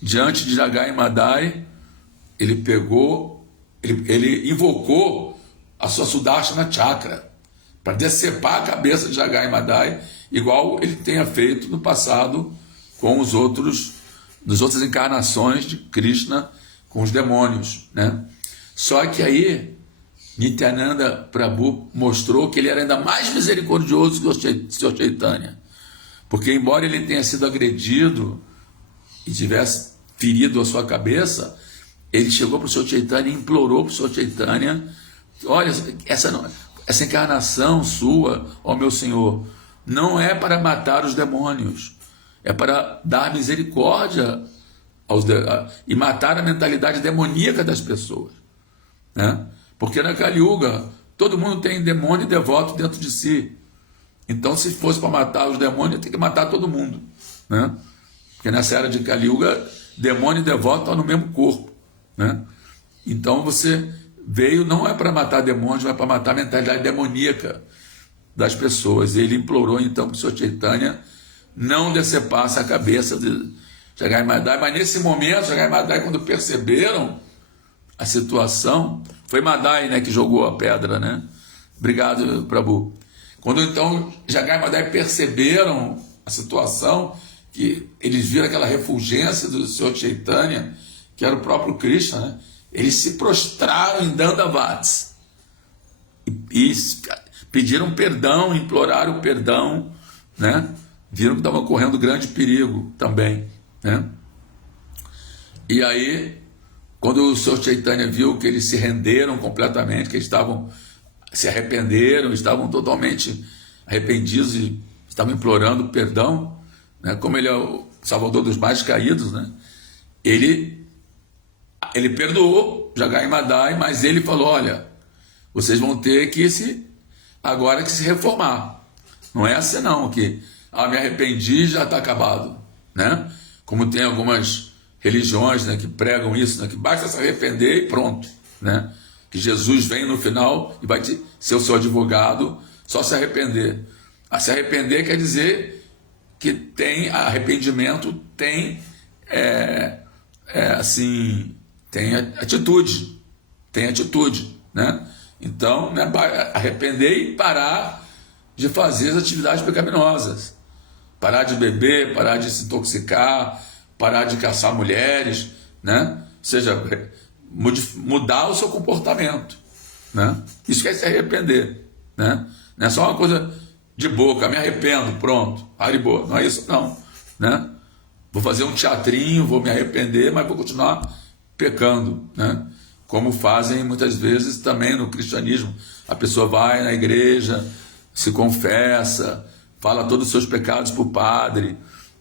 diante de Jagai e Madai, ele invocou a sua Sudarshana Chakra para decepar a cabeça de Jagai e Madai, igual ele tenha feito no passado com nas outras encarnações de Krishna com os demônios, né? Só que aí Nityananda Prabhu mostrou que ele era ainda mais misericordioso que o Sr. Chaitanya, porque embora ele tenha sido agredido e tivesse ferido a sua cabeça, ele chegou para o Sr. Chaitanya e implorou para o Sr. Chaitanya: olha, essa encarnação sua, ó meu Senhor, não é para matar os demônios, é para dar misericórdia e matar a mentalidade demoníaca das pessoas, né? Porque na Kali Yuga todo mundo tem demônio e devoto dentro de si. Então, se fosse para matar os demônios, tem que matar todo mundo, né? Porque nessa era de Kali Yuga, demônio e devoto estão no mesmo corpo, né? Então você veio não é para matar demônios, mas para matar a mentalidade demoníaca das pessoas. Ele implorou então que o Sr. Chaitanya não decepasse a cabeça de Jagai e Madai, mas nesse momento, Jagai e Madai, quando perceberam a situação, foi Madai, né, que jogou a pedra, né? Obrigado, Prabhu. Quando então Jagai e Madai perceberam a situação, que eles viram aquela refulgência do Senhor Chaitanya, que era o próprio Krishna, né? Eles se prostraram em Dandavats e pediram perdão, imploraram perdão, né? Viram que estava correndo grande perigo também, né? E aí, quando o Senhor Chaitanya viu que eles se renderam completamente, que eles se arrependeram, estavam totalmente arrependidos e estavam implorando perdão, né? Como ele é o salvador dos mais caídos, né? Ele perdoou Jagai e Madai, mas ele falou: olha, vocês vão ter que agora que se reformar. Não é assim não, que me arrependi e já está acabado, né? Como tem algumas religiões, né, que pregam isso, né, que basta se arrepender e pronto, né? Que Jesus vem no final e vai ser o seu advogado, só se arrepender. Se arrepender quer dizer que tem arrependimento, tem tem atitude, né? Então, né, arrepender e parar de fazer as atividades pecaminosas, parar de beber, parar de se intoxicar, parar de caçar mulheres, né? Ou seja, mudar o seu comportamento, né? Isso quer se arrepender, né? Não é só uma coisa de boca, me arrependo, pronto, haribô, não é isso não, né? Vou fazer um teatrinho, vou me arrepender, mas vou continuar pecando, né? Como fazem muitas vezes também no cristianismo. A pessoa vai na igreja, se confessa, fala todos os seus pecados para o padre,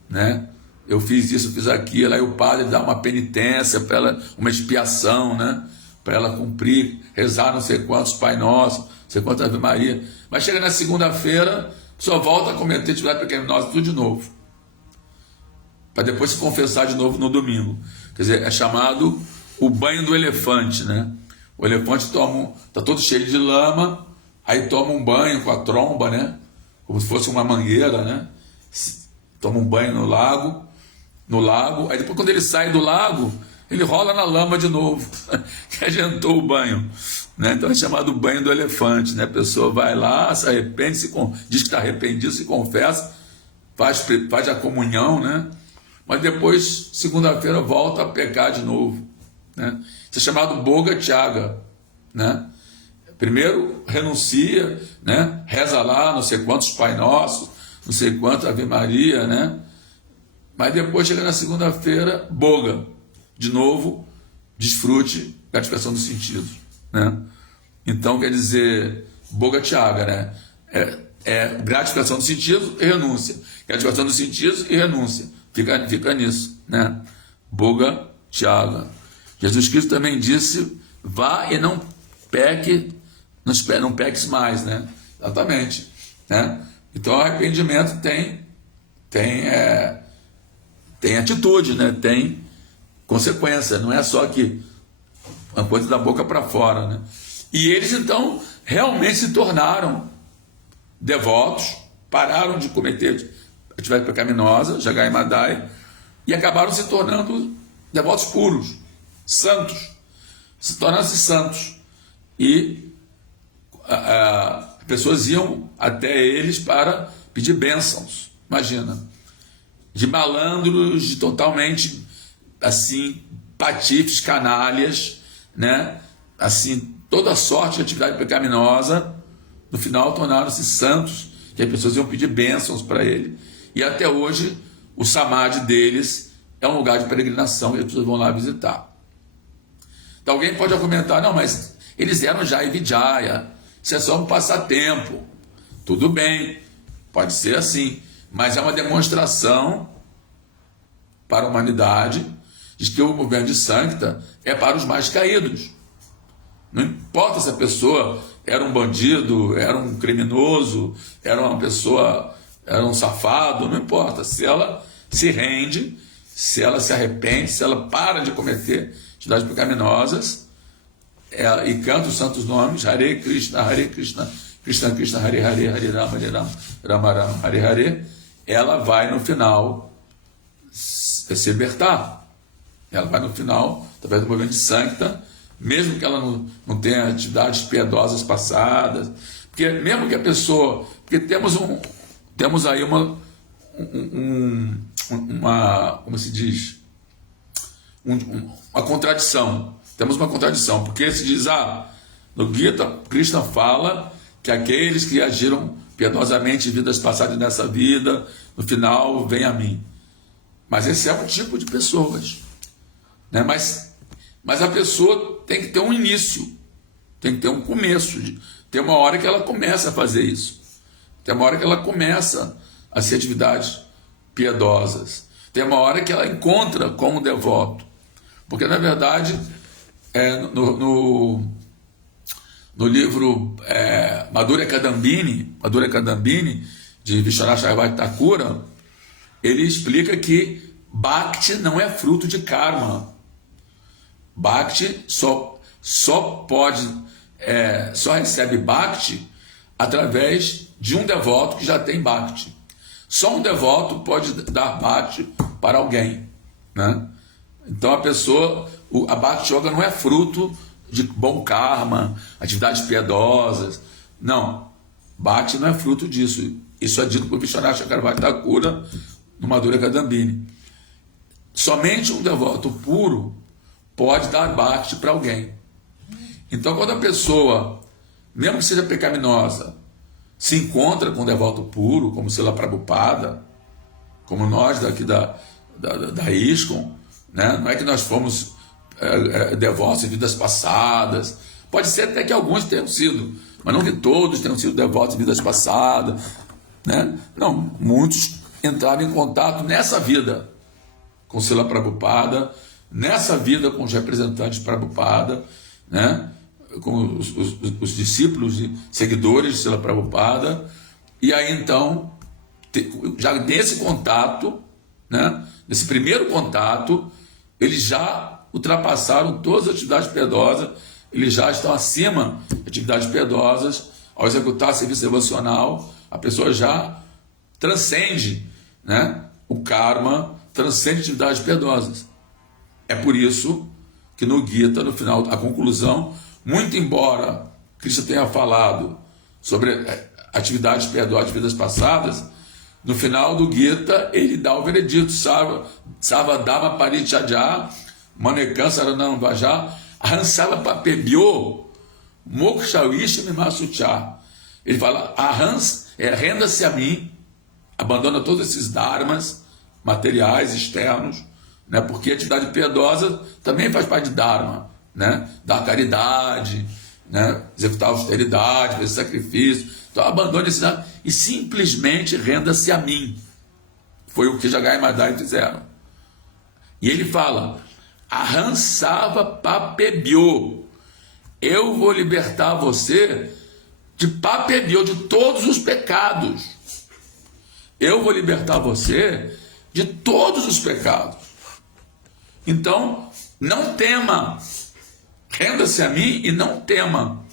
né? Eu fiz isso, fiz aquilo, aí o padre dá uma penitência para ela, uma expiação, né? Para ela cumprir, rezar não sei quantos Pai Nosso, não sei quantas Ave Maria. Mas chega na segunda-feira, só volta a cometer atividade pecaminosa, tudo de novo, para depois se confessar de novo no domingo. Quer dizer, é chamado o banho do elefante, né? O elefante está todo cheio de lama, aí toma um banho com a tromba, né? Como se fosse uma mangueira, né? Toma um banho no lago, aí depois quando ele sai do lago, ele rola na lama de novo, que adiantou o banho, né? Então é chamado banho do elefante, né? A pessoa vai lá, se arrepende, diz que está arrependido, se confessa, faz a comunhão, né? Mas depois, segunda-feira, volta a pecar de novo, né? Isso é chamado Boga Tyaga, né? Primeiro renuncia, né? Reza lá, não sei quantos Pai Nossos, não sei quanto Ave Maria, né? Mas depois chega na segunda-feira, boga, de novo, desfrute, gratificação dos sentidos, né? Então quer dizer, Boga Tyaga, né? É gratificação dos sentidos e renúncia. Gratificação dos sentidos e renúncia. Fica nisso, né? Boga Tyaga. Jesus Cristo também disse: vá e não peque, não peques mais, né? Exatamente, né? Então o arrependimento tem atitude, né? Tem consequência, não é só que uma coisa da boca para fora, né? E eles então realmente se tornaram devotos, pararam de cometer atividade pecaminosa, Jagai e Madai, e acabaram se tornando devotos puros, santos, se tornaram-se santos. E pessoas iam até eles para pedir bênçãos, imagina, de malandros, de totalmente assim, patifes, canalhas, né? Assim, toda sorte de atividade pecaminosa, no final tornaram-se santos, que as pessoas iam pedir bênçãos para ele. E até hoje o samadhi deles é um lugar de peregrinação e as pessoas vão lá visitar. Então alguém pode argumentar: não, mas eles eram Jai Vijaya, isso é só um passatempo. Tudo bem, pode ser assim, mas é uma demonstração para a humanidade de que o movimento de Sankta é para os mais caídos. Não importa se a pessoa era um bandido, era um criminoso, era um safado, não importa. Se ela se rende, se ela se arrepende, se ela para de cometer atividades pecaminosas e canta os santos nomes, Hare Krishna, Krishna Krishna, Hare Hare, Hare Rama, Hare Rama, Rama Rama, Hare Hare, ela vai no final se libertar. Ela vai no final, através do movimento de Sankta, mesmo que ela não tenha atividades piedosas passadas, porque mesmo que a pessoa Porque temos aí como se diz, uma contradição. Temos uma contradição, porque se diz, no Gita, Krishna fala que aqueles que agiram piedosamente em vidas passadas nessa vida, no final, vem a mim. Mas esse é um tipo de pessoas, né? Mas a pessoa tem que ter um início, tem que ter um começo, tem uma hora que ela começa a fazer isso, tem uma hora que ela começa a ser atividades piedosas, tem uma hora que ela encontra como devoto, porque na verdade no livro Madhurya Kadambini, de Vishwanath Chakravarti Thakura, ele explica que Bhakti não é fruto de karma. Bhakti só recebe Bhakti através de um devoto que já tem Bhakti. Só um devoto pode dar Bhakti para alguém, né? Então a Bhakti Yoga não é fruto de bom karma, atividades piedosas. Não, Bhakti não é fruto disso. Isso é dito por Vishwanath Chakravarti Thakura no Madhurya Kadambini. Somente um devoto puro pode dar Bhakti para alguém. Então, quando a pessoa, mesmo que seja pecaminosa, se encontra com um devoto puro, como Srila Prabhupada, como nós daqui da ISKCON, né? Não é que nós fomos devotos em vidas passadas. Pode ser até que alguns tenham sido, mas não que todos tenham sido devotos em vidas passadas, né? Não, muitos entraram em contato nessa vida com Srila Prabhupada, nessa vida com os representantes de Prabhupada, né? Com os discípulos e seguidores de Srila Prabhupada, e aí então, já nesse contato, né? Nesse primeiro contato, eles já ultrapassaram todas as atividades piedosas, eles já estão acima de atividades piedosas. Ao executar serviço devocional, a pessoa já transcende, né, o karma, transcende atividades piedosas. É por isso que no Gita, no final, a conclusão, muito embora Cristo tenha falado sobre atividades piedosas de vidas passadas, no final do Gita ele dá o veredito: Sarvadharma Parityajya Manekam Saranam Vaja Ahansala Papebhyo Mokshavisha Mimasucha. Ele fala: renda-se a mim, abandona todos esses dharmas materiais, externos, né? Porque a atividade piedosa também faz parte de dharma, né? Dar caridade, né? Executar austeridade, fazer sacrifício. Então abandone esse dharma e simplesmente renda-se a mim. Foi o que Jagai e Madai fizeram. E ele fala: Aham Sarva Papebhyo, eu vou libertar você de Papebhyo, de todos os pecados. Eu vou libertar você de todos os pecados. Então, não tema. Renda-se a mim e não tema,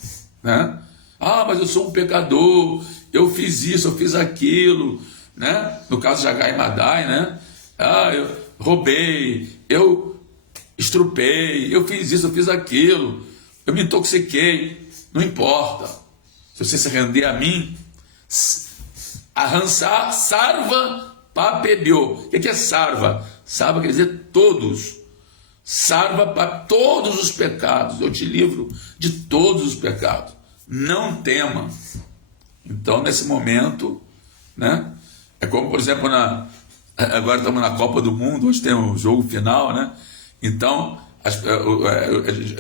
né? Mas eu sou um pecador, eu fiz isso, eu fiz aquilo, né? No caso de Jagai e Madai, né? Eu roubei, eu estrupei, eu fiz isso, eu fiz aquilo, eu me intoxiquei. Não importa. Se você se render a mim, Arransar Sarva Papebhyo. O que é Sarva? Sarva quer dizer todos. Sarva para todos os pecados. Eu te livro de todos os pecados. Não tema. Então, nesse momento, né? É como, por exemplo, agora estamos na Copa do Mundo, hoje tem um jogo final, né? Então,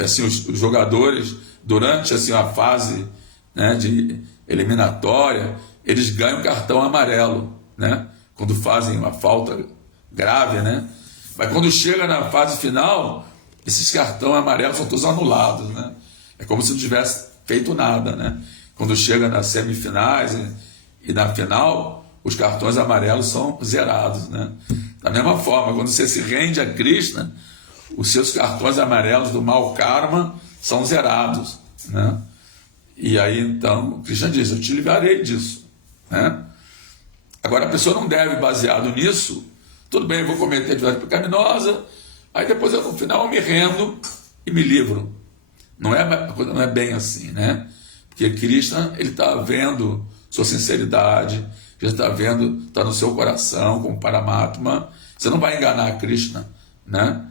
assim, os jogadores, durante assim, a fase, né, de eliminatória, eles ganham cartão amarelo, né? Quando fazem uma falta grave, né? Mas quando chega na fase final, esses cartões amarelos são todos anulados, né? É como se não tivesse feito nada, né? Quando chega nas semifinais e na final, os cartões amarelos são zerados, né? Da mesma forma, quando você se rende a Krishna, os seus cartões amarelos do mau karma são zerados, né? E aí então Krishna diz: eu te livrarei disso, né? Agora a pessoa não deve, baseado nisso, tudo bem, eu vou cometer atividade pecaminosa, aí depois eu, no final eu me rendo e me livro. A coisa não é bem assim, né? Porque Krishna, ele está vendo sua sinceridade, Krishna está vendo, está no seu coração, como Paramatma. Você não vai enganar a Krishna, né?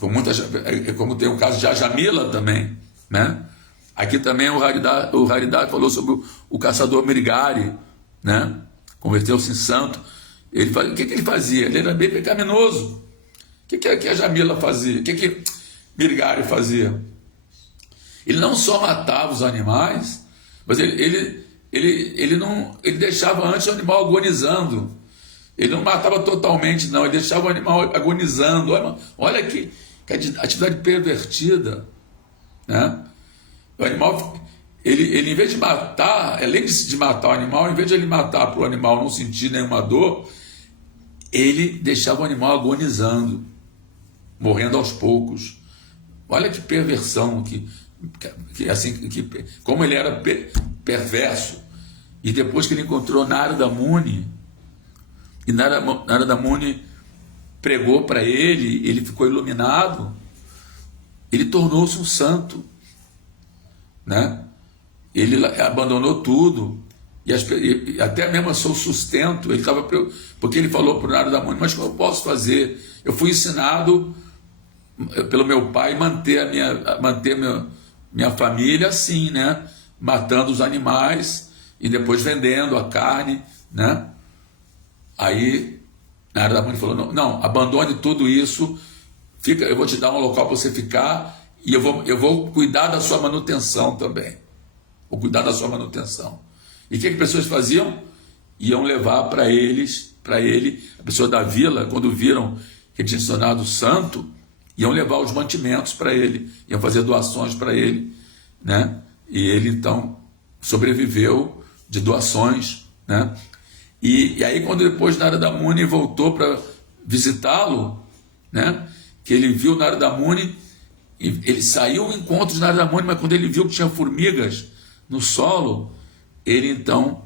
Como tem o caso de Ajamila também, né? Aqui também o Haridar falou sobre o caçador Mrigari, né? Converteu-se em santo. O que ele fazia? Ele era bem pecaminoso. O que a Jamila fazia? O que Mrigari fazia? Ele não só matava os animais, mas ele deixava antes o animal agonizando. Ele não matava totalmente, não. Ele deixava o animal agonizando. Olha que atividade pervertida, né? O animal, ele em vez de matar, além de matar o animal, em vez de ele matar para o animal não sentir nenhuma dor, ele deixava o animal agonizando, morrendo aos poucos. Olha que perversão, como ele era perverso. E depois que ele encontrou Narada Muni, e Narada Muni pregou para ele ficou iluminado, ele tornou-se um santo, né? Ele abandonou tudo, e até mesmo o seu sustento, ele estava, porque ele falou para o Narada Muni, mas como eu posso fazer? Eu fui ensinado pelo meu pai manter minha família assim, né? Matando os animais e depois vendendo a carne, né? Aí Narada Muni falou, não, abandone tudo isso, eu vou te dar um local para você ficar, e eu vou cuidar da sua manutenção também. Vou cuidar da sua manutenção. E o que as pessoas faziam? Iam levar para ele, a pessoa da vila, quando viram que ele tinha se tornado santo, iam levar os mantimentos para ele, iam fazer doações para ele, né? E ele então sobreviveu de doações, né? E aí quando depois Narada Muni voltou para visitá-lo, né? Que ele viu Narada Muni, ele saiu ao encontro de Narada Muni, mas quando ele viu que tinha formigas no solo, ele então,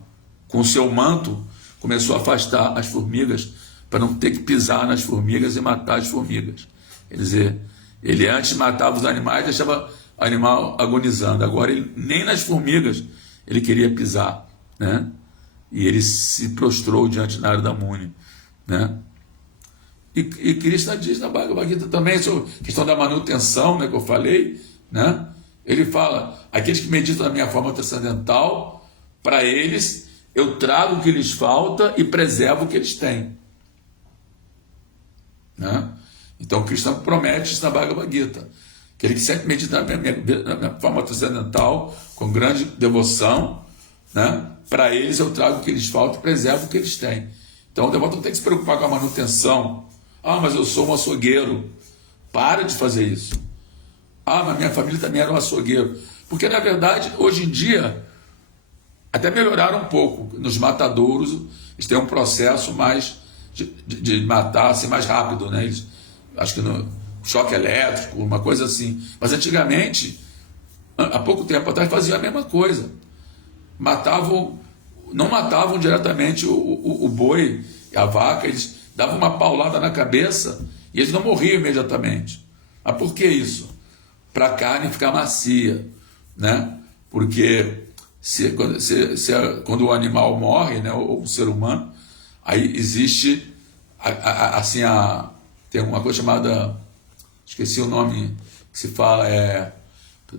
com o seu manto, começou a afastar as formigas para não ter que pisar nas formigas e matar as formigas. Quer dizer, ele antes matava os animais, deixava o animal agonizando. Agora, nem nas formigas ele queria pisar, né? E ele se prostrou diante de Narada Muni, né? E Krishna diz na Bhagavad Gita também sobre a questão da manutenção, né, que eu falei, né? Ele fala, aqueles que meditam na minha forma transcendental, para eles eu trago o que lhes falta e preservo o que eles têm, né? Então Krishna promete isso na Bhagavad Gita, que ele que sempre medita na minha forma transcendental, com grande devoção, né? Para eles eu trago o que lhes falta e preservo o que eles têm. Então o devoto não tem que se preocupar com a manutenção. Ah, mas eu sou um açougueiro. Para de fazer isso. Ah, mas minha família também era um açougueiro. Porque, na verdade, hoje em dia, até melhoraram um pouco. Nos matadouros, eles têm um processo mais de matar assim, mais rápido, né? Eles, acho que no choque elétrico, uma coisa assim. Mas antigamente, há pouco tempo atrás, faziam a mesma coisa. Não matavam diretamente o boi, a vaca, eles davam uma paulada na cabeça e eles não morriam imediatamente. Mas por que isso? Para a carne ficar macia, né? Porque quando o animal morre, né, ou o ser humano, aí existe tem uma coisa chamada, esqueci o nome que se fala,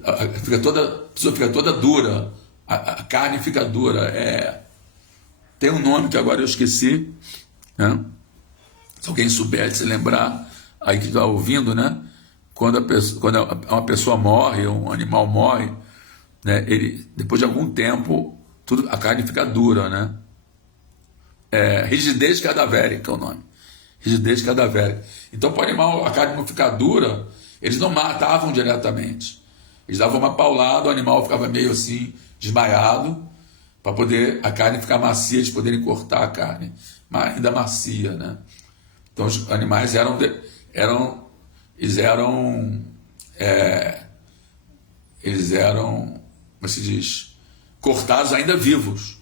a pessoa fica toda dura, a carne fica dura, tem um nome que agora eu esqueci, né? Se alguém souber, se lembrar, aí que está ouvindo, né? Quando uma pessoa morre, um animal morre, né? Depois de algum tempo, a carne fica dura, né? Rigidez cadavérica é o nome. Rigidez cadavérica. Então, para o animal, a carne não ficar dura, eles não matavam diretamente. Eles davam uma paulada, o animal ficava meio assim, desmaiado, para poder a carne ficar macia, eles poderem cortar a carne, mas ainda macia, né? Então os animais eles eram, como se diz, cortados ainda vivos,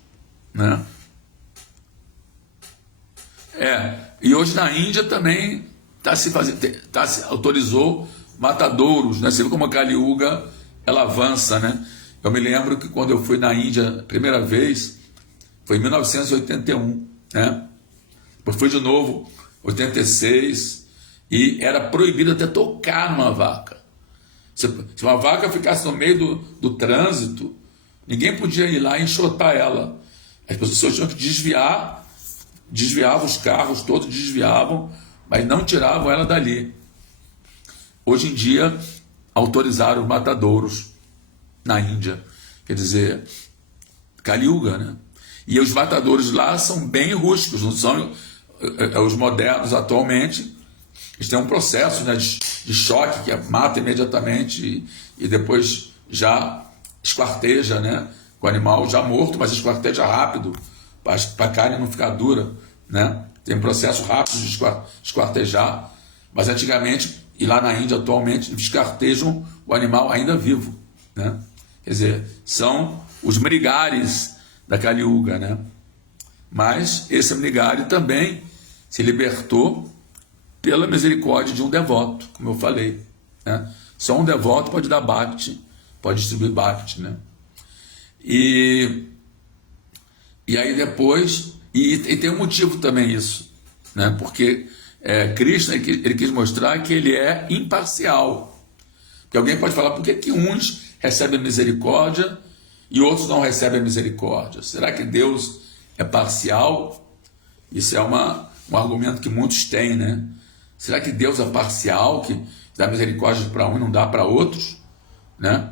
né? E hoje na Índia também se autorizou matadouros, né? Você vê como a Kali Yuga ela avança, né? Eu me lembro que quando eu fui na Índia a primeira vez, Foi em 1981, né? Depois foi de novo, 86, e era proibido até tocar numa vaca. Se uma vaca ficasse no meio do trânsito, ninguém podia ir lá e enxotar ela. As pessoas tinham que desviavam os carros, todos desviavam, mas não tiravam ela dali. Hoje em dia, autorizaram os matadouros na Índia, quer dizer, Kali Yuga, né? E os matadouros lá são bem rústicos, não são os modernos atualmente. Eles têm um processo, né, de choque que mata imediatamente e depois já esquarteja, né, com o animal já morto, mas esquarteja rápido, para a carne não ficar dura, né? Tem um processo rápido de esquartejar, mas antigamente, e lá na Índia atualmente, esquartejam o animal ainda vivo, né? Quer dizer, são os mrigaris da Kali Yuga, né? Mas esse mrigari também se libertou pela misericórdia de um devoto, como eu falei, né? Só um devoto pode dar bhakti, pode distribuir bhakti, né? E aí depois, e tem um motivo também isso, né? Porque Krishna ele quis mostrar que ele é imparcial. Porque alguém pode falar, por que uns recebem misericórdia e outros não recebem misericórdia? Será que Deus é parcial? Isso é um argumento que muitos têm, né? Será que Deus é parcial, que dá misericórdia para um e não dá para outros, né?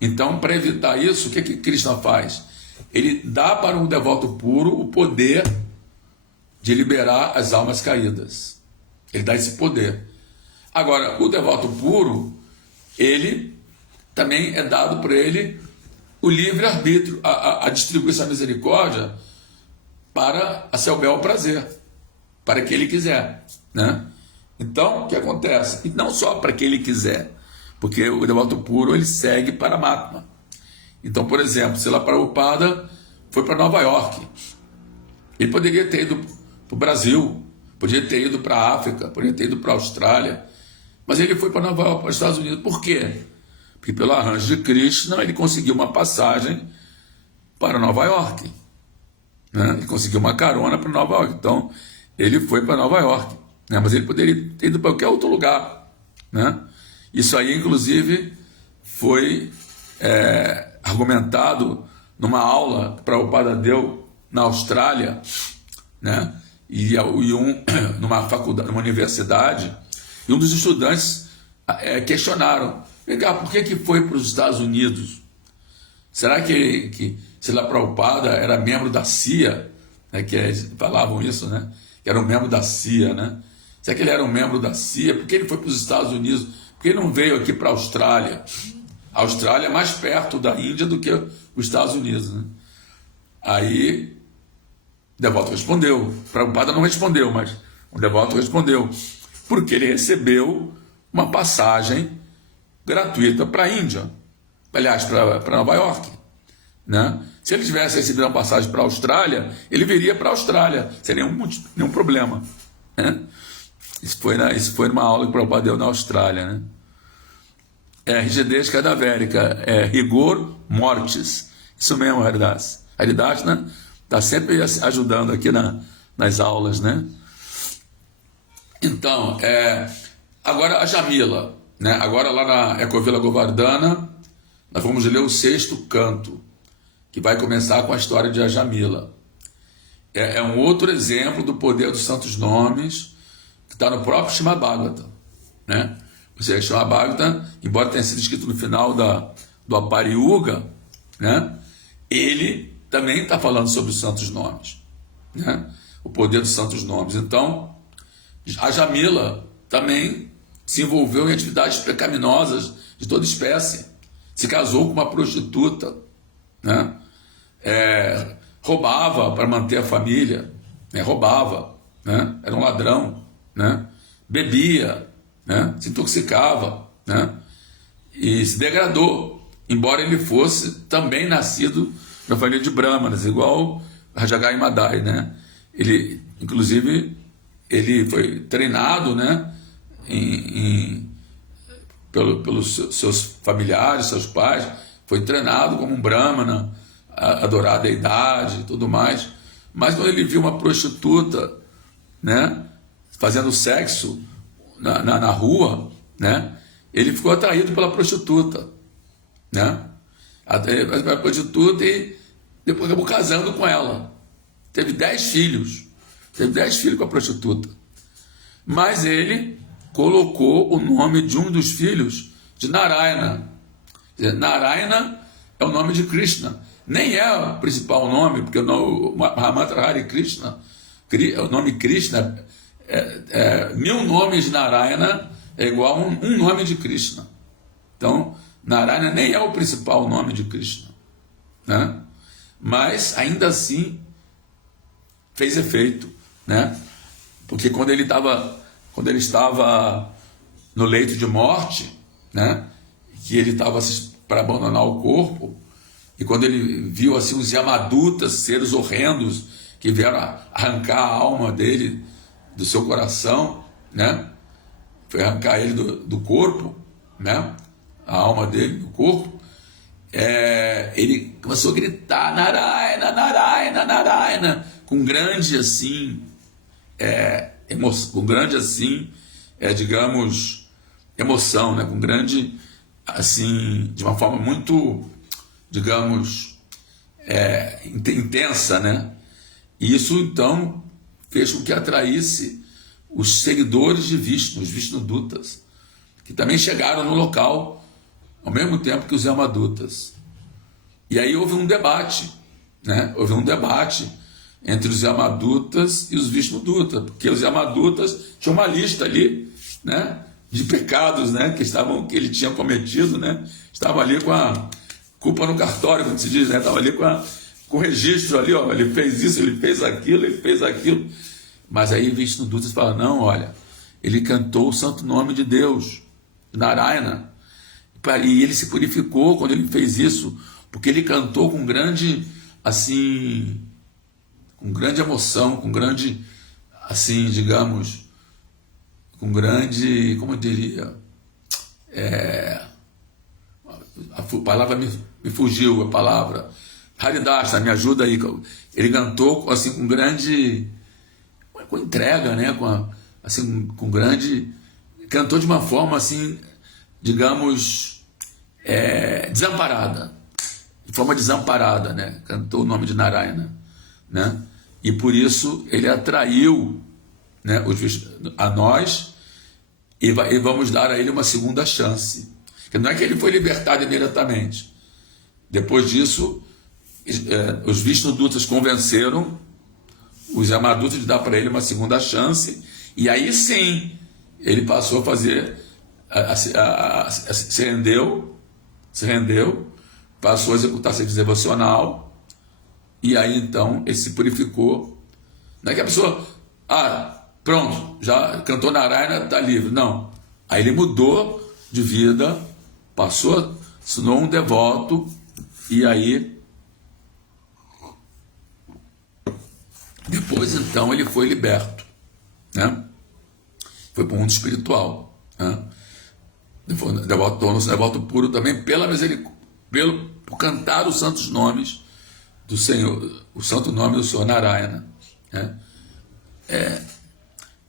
Então, para evitar isso, o que Krishna faz? Ele dá para um devoto puro o poder de liberar as almas caídas. Ele dá esse poder. Agora, o devoto puro, ele também é dado para ele o livre-arbítrio, a distribuir essa misericórdia para a seu bel prazer, para que ele quiser, né? Então, o que acontece? E não só para que ele quiser, porque o devoto puro ele segue para Paramatma. Então, por exemplo, Srila Prabhupada foi para Nova York. Ele poderia ter ido para o Brasil, poderia ter ido para a África, poderia ter ido para a Austrália, mas ele foi para Nova York, para os Estados Unidos. Por quê? Porque pelo arranjo de Krishna ele conseguiu uma passagem para Nova York, né? Ele conseguiu uma carona para Nova York. Então, ele foi para Nova York, né? Mas ele poderia ter ido para qualquer outro lugar, né? Isso aí, inclusive, foi argumentado numa aula que Prabhupada deu na Austrália, né? Numa faculdade, numa universidade, e um dos estudantes questionaram: vem cá, por que foi para os Estados Unidos? Será que Srila Prabhupada era membro da CIA? Né? Que falavam isso, né? Que era um membro da CIA, né? Será que ele era um membro da CIA? Por que ele foi para os Estados Unidos? Por que ele não veio aqui para a Austrália? A Austrália é mais perto da Índia do que os Estados Unidos, né? Aí o devoto respondeu. Prabhupada não respondeu, mas o devoto respondeu. Porque ele recebeu uma passagem gratuita para a Índia. Aliás, para Nova York, né? Se ele tivesse recebido uma passagem para a Austrália, ele viria para a Austrália, sem nenhum problema, né? Isso foi numa aula que o Prabhupada deu na Austrália, né? Rigidez cadavérica, rigor mortis. Isso mesmo, Haridas. Haridas, né? Está sempre ajudando aqui nas aulas, né? Então, agora a Jamila, né? Agora lá na Ecovila Govardhana, nós vamos ler o 6º canto, que vai começar com a história de Ajamila. É um outro exemplo do poder dos santos nomes, que está no próprio Srimad Bhagavatam, né? Ou seja, Srimad Bhagavatam, embora tenha sido escrito no final do Apari Yuga, né? Ele também está falando sobre os santos nomes, né? O poder dos santos nomes. Então, a Jamila também se envolveu em atividades pecaminosas de toda espécie. Se casou com uma prostituta, né? Roubava para manter a família, né? Roubava, né? Era um ladrão, né? Bebia, né? Se intoxicava, né? E se degradou, embora ele fosse também nascido na família de Brahmanas, igual Rajagai Madai, né? Ele, inclusive, ele foi treinado, né? Pelos seus familiares, seus pais, foi treinado como um Brahmana adorar a deidade e tudo mais. Mas quando ele viu uma prostituta, né, fazendo sexo na rua, né, ele ficou atraído pela prostituta, né, pela prostituta, e depois acabou casando com ela. Teve 10 filhos com a prostituta. Mas ele colocou o nome de um dos filhos de Narayana. Narayana é o nome de Krishna. Nem é o principal nome, porque o Mahamantra Hare Krishna, o nome Krishna, 1000 nomes de Narayana é igual a um nome de Krishna. Então, Narayana nem é o principal nome de Krishna, né? Mas, ainda assim, fez efeito, né? Porque quando ele estava no leito de morte, né, que ele estava para abandonar o corpo, e quando ele viu assim os Yamadutas, seres horrendos, que vieram arrancar a alma dele do seu coração, né, foi arrancar ele do corpo, né, a alma dele do corpo, ele começou a gritar Narayana, Narayana, Narayana, com grande assim, digamos, emoção, né? Com grande, assim, de uma forma muito, digamos, intensa, né? E isso, então, fez com que atraísse os seguidores de Vishnu, os Vishnudutas, que também chegaram no local ao mesmo tempo que os Yamadutas. E aí houve um debate, né? Houve um debate entre os Yamadutas e os Vishnudutas, porque os Yamadutas tinham uma lista ali, né, de pecados, né, que ele tinha cometido, né, estava ali com a culpa no cartório, como se diz, né, estava ali com o registro ali, ó, ele fez isso, ele fez aquilo, mas aí Vishnudutas fala, não, olha, ele cantou o santo nome de Deus, Narayana, e ele se purificou quando ele fez isso, porque ele cantou com grande, assim, com grande emoção, com grande, assim, digamos, com grande, como eu diria, a palavra me fugiu, a palavra, Haridasa, me ajuda aí, ele cantou, assim, com grande, com entrega, né, com grande, cantou de uma forma, assim, digamos, desamparada, de forma desamparada, né, cantou o nome de Narayana, né, e por isso ele atraiu, né, a nós, e vamos dar a ele uma segunda chance. Porque não é que ele foi libertado imediatamente. Depois disso, os Vishnudutas convenceram os Yamadutas de dar para ele uma segunda chance, e aí sim ele passou a fazer, se rendeu, passou a executar serviço devocional. E aí, então, ele se purificou. Não é que a pessoa, pronto, já cantou Narayana, está livre. Não. Aí ele mudou de vida, se tornou um devoto, e aí, depois, então, ele foi liberto, né? Foi para o mundo espiritual, né? Tornou-se devoto puro também pela misericórdia, por cantar os santos nomes do Senhor, o santo nome do Senhor Narayana, né?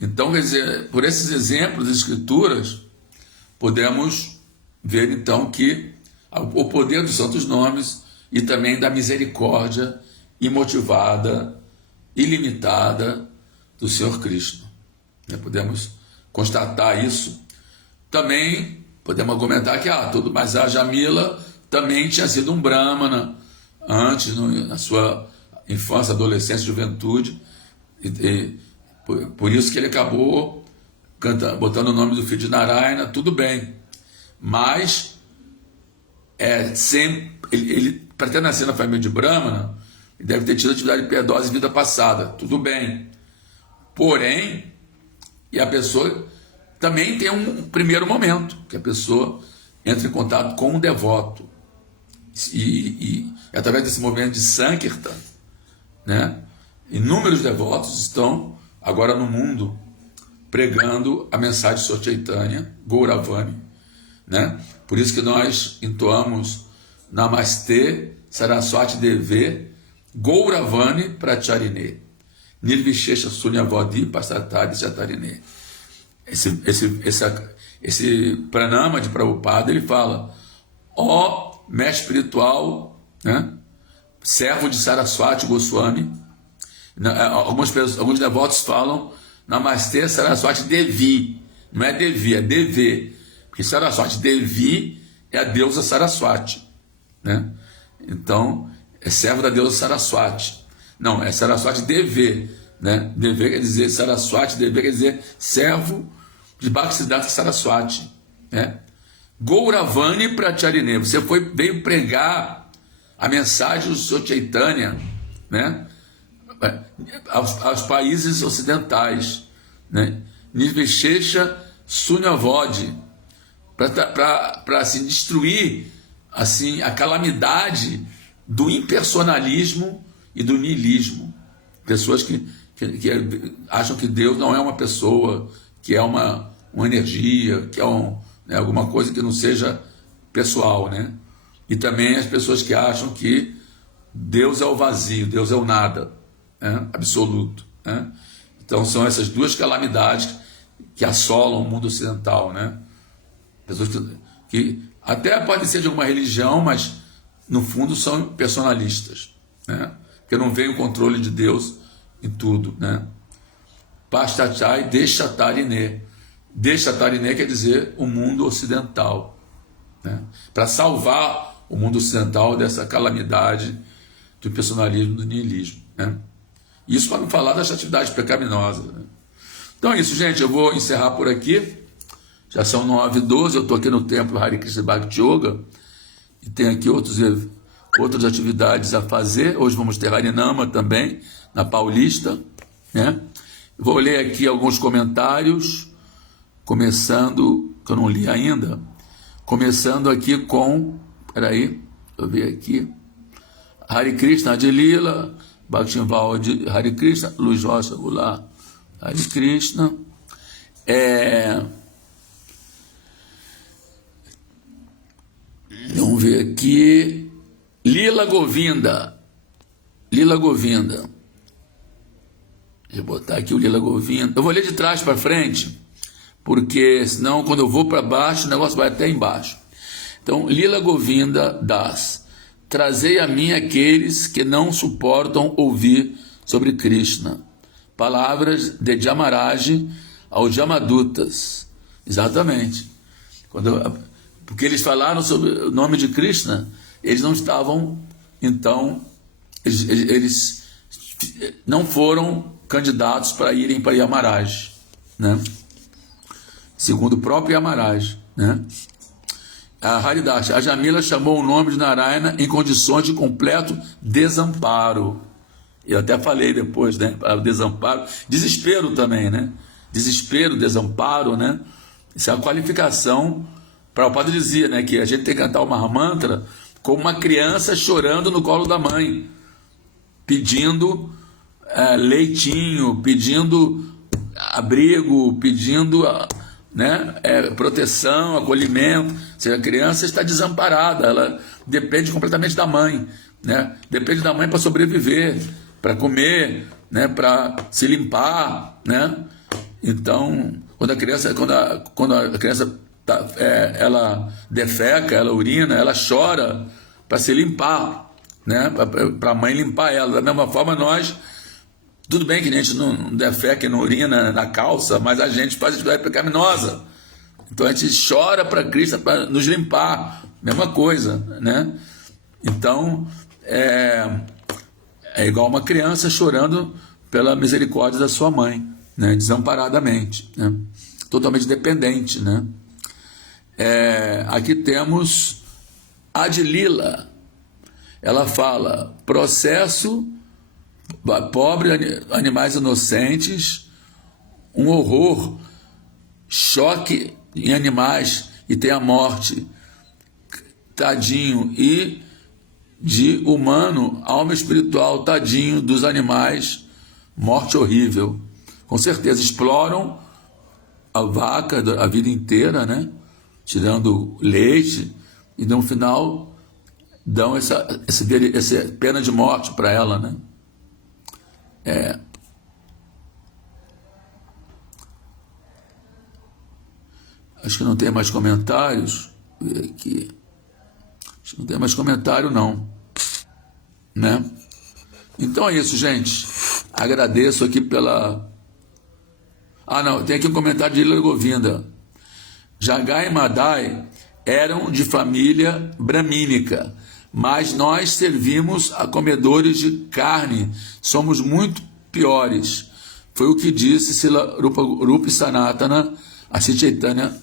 Então, quer dizer, por esses exemplos das escrituras, podemos ver então que o poder dos santos nomes e também da misericórdia imotivada, ilimitada do Senhor Krishna. Podemos constatar isso. Também podemos argumentar que mas a Jamila também tinha sido um brahmana antes, na sua infância, adolescência, juventude, e por isso que ele acabou botando o nome do filho de Narayana, tudo bem, mas ele para ter nascido na família de brahmana, ele deve ter tido atividade piedosa em vida passada, tudo bem, porém, e a pessoa também tem um primeiro momento, que a pessoa entra em contato com um devoto, e através desse movimento de Sankirtan, né, inúmeros devotos estão agora no mundo pregando a mensagem de Senhor Chaitanya, Gauravani, né? Por isso que nós entoamos Namastê Saraswati Deve, Gouravani Pracharine, Nirvishesha Sunyavadi Pasatari Chatarine. Esse pranama de Prabhupada, ele fala: ó mestre espiritual, né, servo de Saraswati Goswami. Alguns devotos falam Namastê Saraswati Devi, não é Devi, é Deve, porque Saraswati Devi é a deusa Saraswati, né? Então é servo da deusa Saraswati. Não, é Saraswati Deve, né? Deve quer dizer Saraswati, Deve quer dizer servo de Bhaktisiddhanta Saraswati, né? Gouravani Pracharine, você veio pregar a mensagem do Senhor Chaitanya, né, aos países ocidentais, né? Nirvishesha Sunyavadi, para assim, destruir assim, a calamidade do impersonalismo e do niilismo. Pessoas que acham que Deus não é uma pessoa, que é uma energia, que é né, alguma coisa que não seja pessoal, né? E também as pessoas que acham que Deus é o vazio, Deus é o nada, né? Absoluto, né? Então são essas duas calamidades que assolam o mundo ocidental, né? Pessoas que até podem ser de alguma religião, mas no fundo são personalistas, né? Porque não vem o controle de Deus em tudo, né? Pastachai Deshatarine. Deshatarine quer dizer o mundo ocidental, né? Para salvar o mundo ocidental dessa calamidade do personalismo, do niilismo, né? Isso para não falar das atividades pecaminosas, né? Então é isso, gente. Eu vou encerrar por aqui. Já são 9h12. Eu estou aqui no templo Hare Krishna Bhakti Yoga e tem aqui outras atividades a fazer. Hoje vamos ter Harinama também na Paulista, né? Vou ler aqui alguns comentários, começando, que eu não li ainda, começando aqui com, peraí, deixa eu ver aqui, Hare Krishna Adilila, Bhaktival de Hare Krishna, Luiz Rocha Goulart, Hare Krishna, vamos ver aqui, Lila Govinda, deixa eu botar aqui o Lila Govinda. Eu vou ler de trás para frente, porque senão quando eu vou para baixo, o negócio vai até embaixo. Então, Lila Govinda Das. Trazei a mim aqueles que não suportam ouvir sobre Krishna. Palavras de Jamaraj aos Jamadutas. Exatamente. Porque eles falaram sobre o nome de Krishna, eles não estavam, então, eles não foram candidatos para irem para Yamaraj, né? Segundo o próprio Yamaraj, né? A Haridas, a Jamila chamou o nome de Narayana em condições de completo desamparo. Eu até falei depois, né? Desamparo, desespero também, né? Desespero, desamparo, né? Isso é a qualificação. Prabhupada dizia, né, que a gente tem que cantar o Mahamantra como uma criança chorando no colo da mãe, pedindo leitinho, pedindo abrigo, pedindo, né, proteção, acolhimento. Ou seja, a criança está desamparada, ela depende completamente da mãe, né? Depende da mãe para sobreviver, para comer, né, para se limpar, né? Então, quando a criança ela defeca, ela urina, ela chora para se limpar, né? Para a mãe limpar ela. Da mesma forma, nós, tudo bem que a gente não defeca e não urina na calça, mas a gente faz atividade pecaminosa. Então a gente chora para Cristo para nos limpar, mesma coisa, né? Então é igual uma criança chorando pela misericórdia da sua mãe, né? Desamparadamente, né? Totalmente dependente, né? Aqui temos Adilila. Ela fala: processo, pobre animais inocentes, um horror, choque em animais e tem a morte, tadinho, e de humano, alma espiritual, tadinho dos animais, morte horrível. Com certeza exploram a vaca a vida inteira, né? Tirando leite, e no final dão essa pena de morte para ela, né? Acho que não tem mais comentários. Aqui. Acho que não tem mais comentário, não. Né? Então é isso, gente. Agradeço aqui pela... não, tem aqui um comentário de Ilha Govinda. Jagai e Madai eram de família bramínica, mas nós servimos a comedores de carne, somos muito piores. Foi o que disse Srila Rupa Sanatana a Sri Chaitanya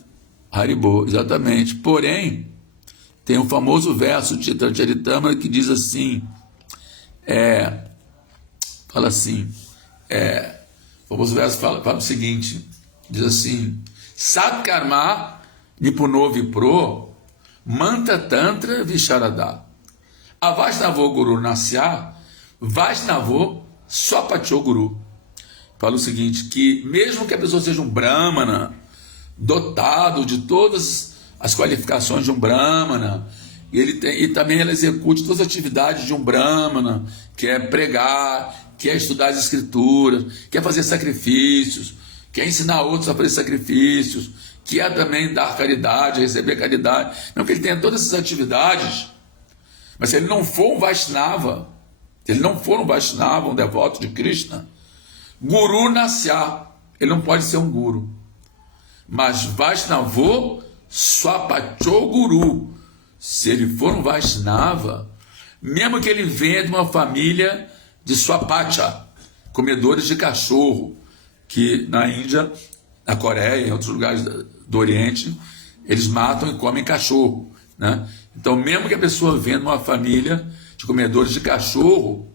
Haribo, exatamente. Porém, tem um famoso verso de Chaitanya Charitamrita que diz assim, o famoso verso fala o seguinte, diz assim, Satkarma Nipuno Vipro Manta Tantra Visharada Avasnavo Guru Nasya Vaisnavo Sopacho Guru. Fala o seguinte, que mesmo que a pessoa seja um brahmana, dotado de todas as qualificações de um brahmana, e também ela execute todas as atividades de um brahmana, que é pregar, que é estudar as escrituras, que é fazer sacrifícios, que é ensinar outros a fazer sacrifícios, que é também dar caridade, receber caridade, não que ele tenha todas essas atividades, mas se ele não for um Vaishnava, um devoto de Krishna, Guru Nasya, ele não pode ser um guru, mas Vaishnavo Swapacho Guru, se ele for um Vaishnava, mesmo que ele venha de uma família de Swapacha, comedores de cachorro, que na Índia, na Coreia, em outros lugares do Oriente, eles matam e comem cachorro, né? Então, mesmo que a pessoa venha de uma família de comedores de cachorro,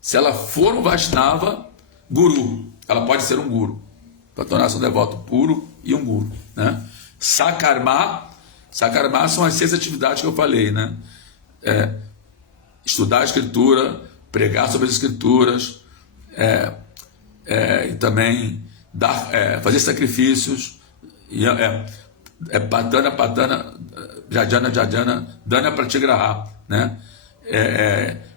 se ela for um Vaishnava, guru, ela pode ser um guru, para tornar-se um devoto puro e um guru, né? Sakarma são as 6 atividades que eu falei, né? Estudar a escritura, pregar sobre as escrituras, e também fazer sacrifícios, patana, jajana, dana pratigraha, né?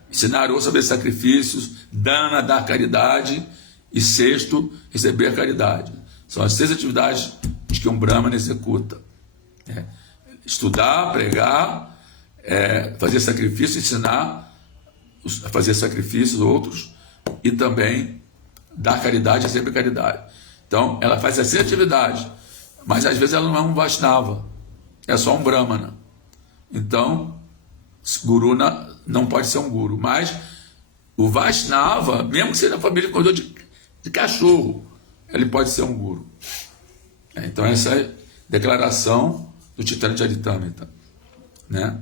Ensinar outros sobre sacrifícios, dana, dar caridade, e 6º, receber caridade. São as 6 atividades que um brahmana executa. Estudar, pregar, fazer sacrifício, ensinar a fazer sacrifícios outros, e também dar caridade, receber caridade. Então, ela faz essa atividade, mas às vezes ela não é um Vaishnava, é só um brahmana. Então, guru não pode ser um guru, mas o Vaishnava, mesmo que seja da família comedor de cachorro, ele pode ser um guru. Então, essa é a declaração do Chaitanya Charitamrita, né?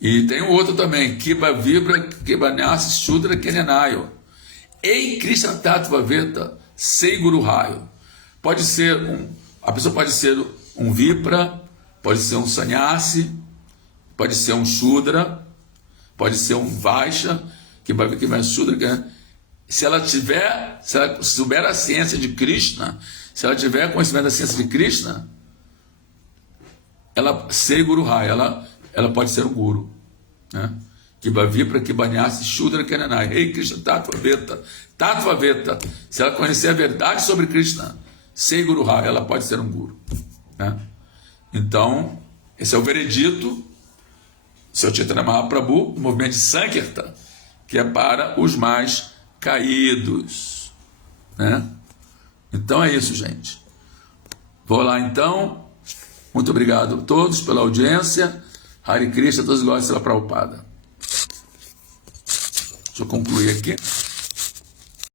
E tem um outro também, Kiba Vibra, Kiba Nyasi Shudra Kenenayo, Ei Krishna Tattva Veta, Sei Guru Rayo. A pessoa pode ser um Vipra, pode ser um Sannyasi, pode ser um Shudra, pode ser um Vaishya, Kiba Shudra, se ela souber a ciência de Krishna, se ela tiver conhecimento da ciência de Krishna, ela sei Guru Rayo, ela pode ser um guru, né? Kiba Vipra, Kiba Nyasi Shudra Kenanai, Ei Krishna Tattva Veta, se ela conhecer a verdade sobre Krishna, sei Guru Rayo, ela pode ser um guru, né? Então, esse é o veredito Sr. Chaitanya Mahaprabhu, do movimento de Sankirtan, que é para os mais caídos, né? Então é isso, gente. Vou lá então. Muito obrigado a todos pela audiência. Hare Krishna, todos gostam da Prabhupada. Deixa eu concluir aqui.